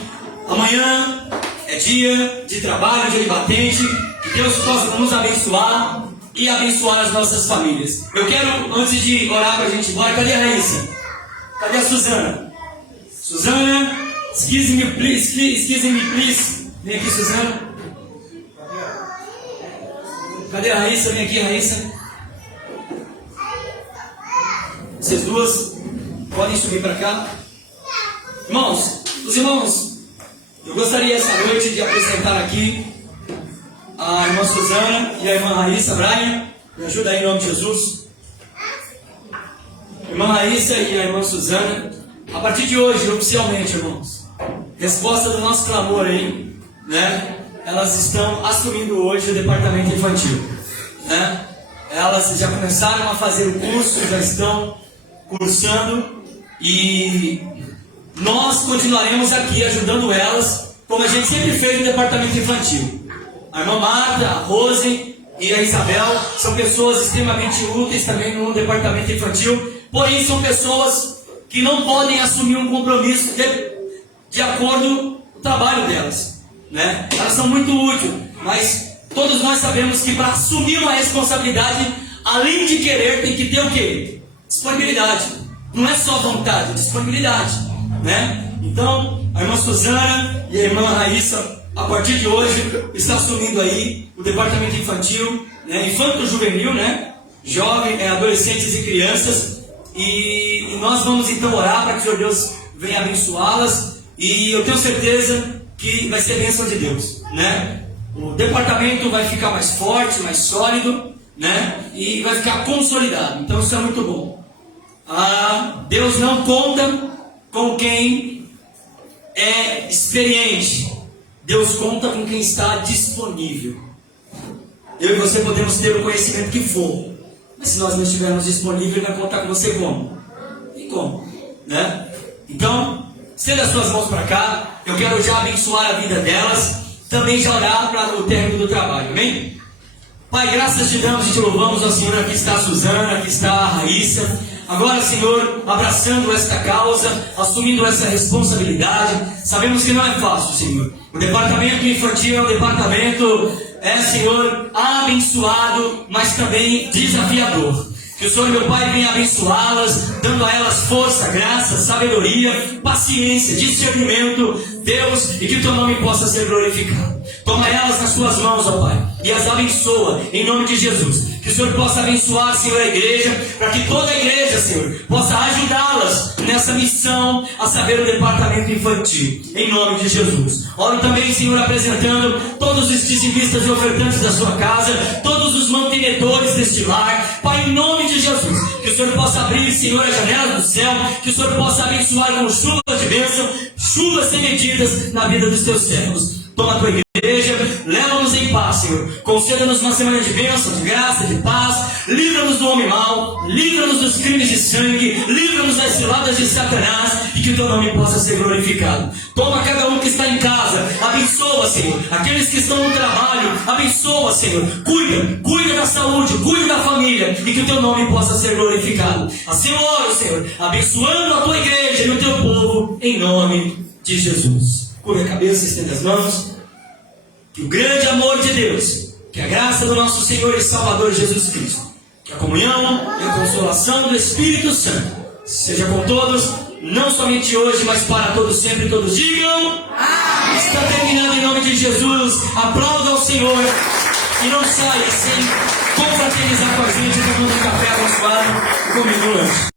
amanhã é dia de trabalho, dia de batente. Que Deus possa nos abençoar e abençoar as nossas famílias. Eu quero, antes de orar para a gente ir embora, cadê a Raíssa? Cadê a Suzana? Suzana, excuse me please. Vem aqui, Suzana. Cadê a Raíssa? Vem aqui, Raíssa. Vocês duas podem subir para cá. Irmãos, os irmãos, eu gostaria essa noite de apresentar aqui a irmã Suzana e a irmã Raíssa. Brian, me ajuda aí em nome de Jesus. Irmã Raíssa e a irmã Suzana, a partir de hoje, oficialmente, irmãos, resposta do nosso clamor aí, né? Elas estão assumindo hoje o departamento infantil, né? Elas já começaram a fazer o curso, já estão cursando e nós continuaremos aqui ajudando elas, como a gente sempre fez no departamento infantil. A irmã Marta, a Rose e a Isabel são pessoas extremamente úteis também no departamento infantil, porém são pessoas que não podem assumir um compromisso de acordo com o trabalho delas, né? Elas são muito úteis, mas todos nós sabemos que para assumir uma responsabilidade, além de querer, tem que ter o quê? Disponibilidade. Não é só vontade, disponibilidade, né? Então, a irmã Suzana e a irmã Raíssa, a partir de hoje, está assumindo aí o departamento infantil, né? Infanto-juvenil, né? Jovem, adolescentes e crianças. E nós vamos então orar para que o Senhor Deus venha abençoá-las. E eu tenho certeza que vai ser bênção de Deus, né? O departamento vai ficar mais forte, mais sólido, né? E vai ficar consolidado. Então isso é muito bom. Deus não conta com quem é experiente. Deus conta com quem está disponível. Eu e você podemos ter o conhecimento que for, mas se nós não estivermos disponíveis, Ele vai contar com você como? E como? Né? Então, estenda as suas mãos para cá. Eu quero já abençoar a vida delas. Também já orar para o término do trabalho. Amém? Pai, graças te damos e te louvamos ao Senhor. Aqui está a Suzana, aqui está a Raíssa. Agora, Senhor, abraçando esta causa, assumindo essa responsabilidade. Sabemos que não é fácil, Senhor. O departamento infantil é um departamento, Senhor, abençoado, mas também desafiador. Que o Senhor, meu Pai, venha abençoá-las, dando a elas força, graça, sabedoria, paciência, discernimento, Deus, e que o Teu nome possa ser glorificado. Toma elas nas Suas mãos, ó Pai, e as abençoa, em nome de Jesus. Que o Senhor possa abençoar, Senhor, a igreja, para que toda a igreja, Senhor, possa ajudá-las nessa missão, a saber, o departamento infantil, em nome de Jesus. Oro também, Senhor, apresentando todos os dizimistas e ofertantes da sua casa, todos os mantenedores deste lar, Pai, em nome de Jesus. Que o Senhor possa abrir, Senhor, as janelas do céu, que o Senhor possa abençoar com chuva de bênção, chuvas sem medidas na vida dos teus servos. Toma a tua igreja, leva-nos em paz, Senhor. Conceda-nos uma semana de bênção, de graça, de paz. Livra-nos do homem mau, livra-nos dos crimes de sangue, livra-nos das ciladas de Satanás, e que o teu nome possa ser glorificado. Toma cada um que está em casa, abençoa, Senhor. Aqueles que estão no trabalho, abençoa, Senhor. Cuida da saúde, cuida da família, e que o teu nome possa ser glorificado. Assim eu oro, Senhor, abençoando a tua igreja e o teu povo, em nome de Jesus. Curva a cabeça, estenda as mãos. Que o grande amor de Deus, que a graça do nosso Senhor e Salvador Jesus Cristo, que a comunhão e a consolação do Espírito Santo seja com todos, não somente hoje, mas para todos sempre, todos digam. Está terminando em nome de Jesus. Aplauda ao Senhor e não saia sem confraternizar com a gente, tomando um café abençoado comigo hoje.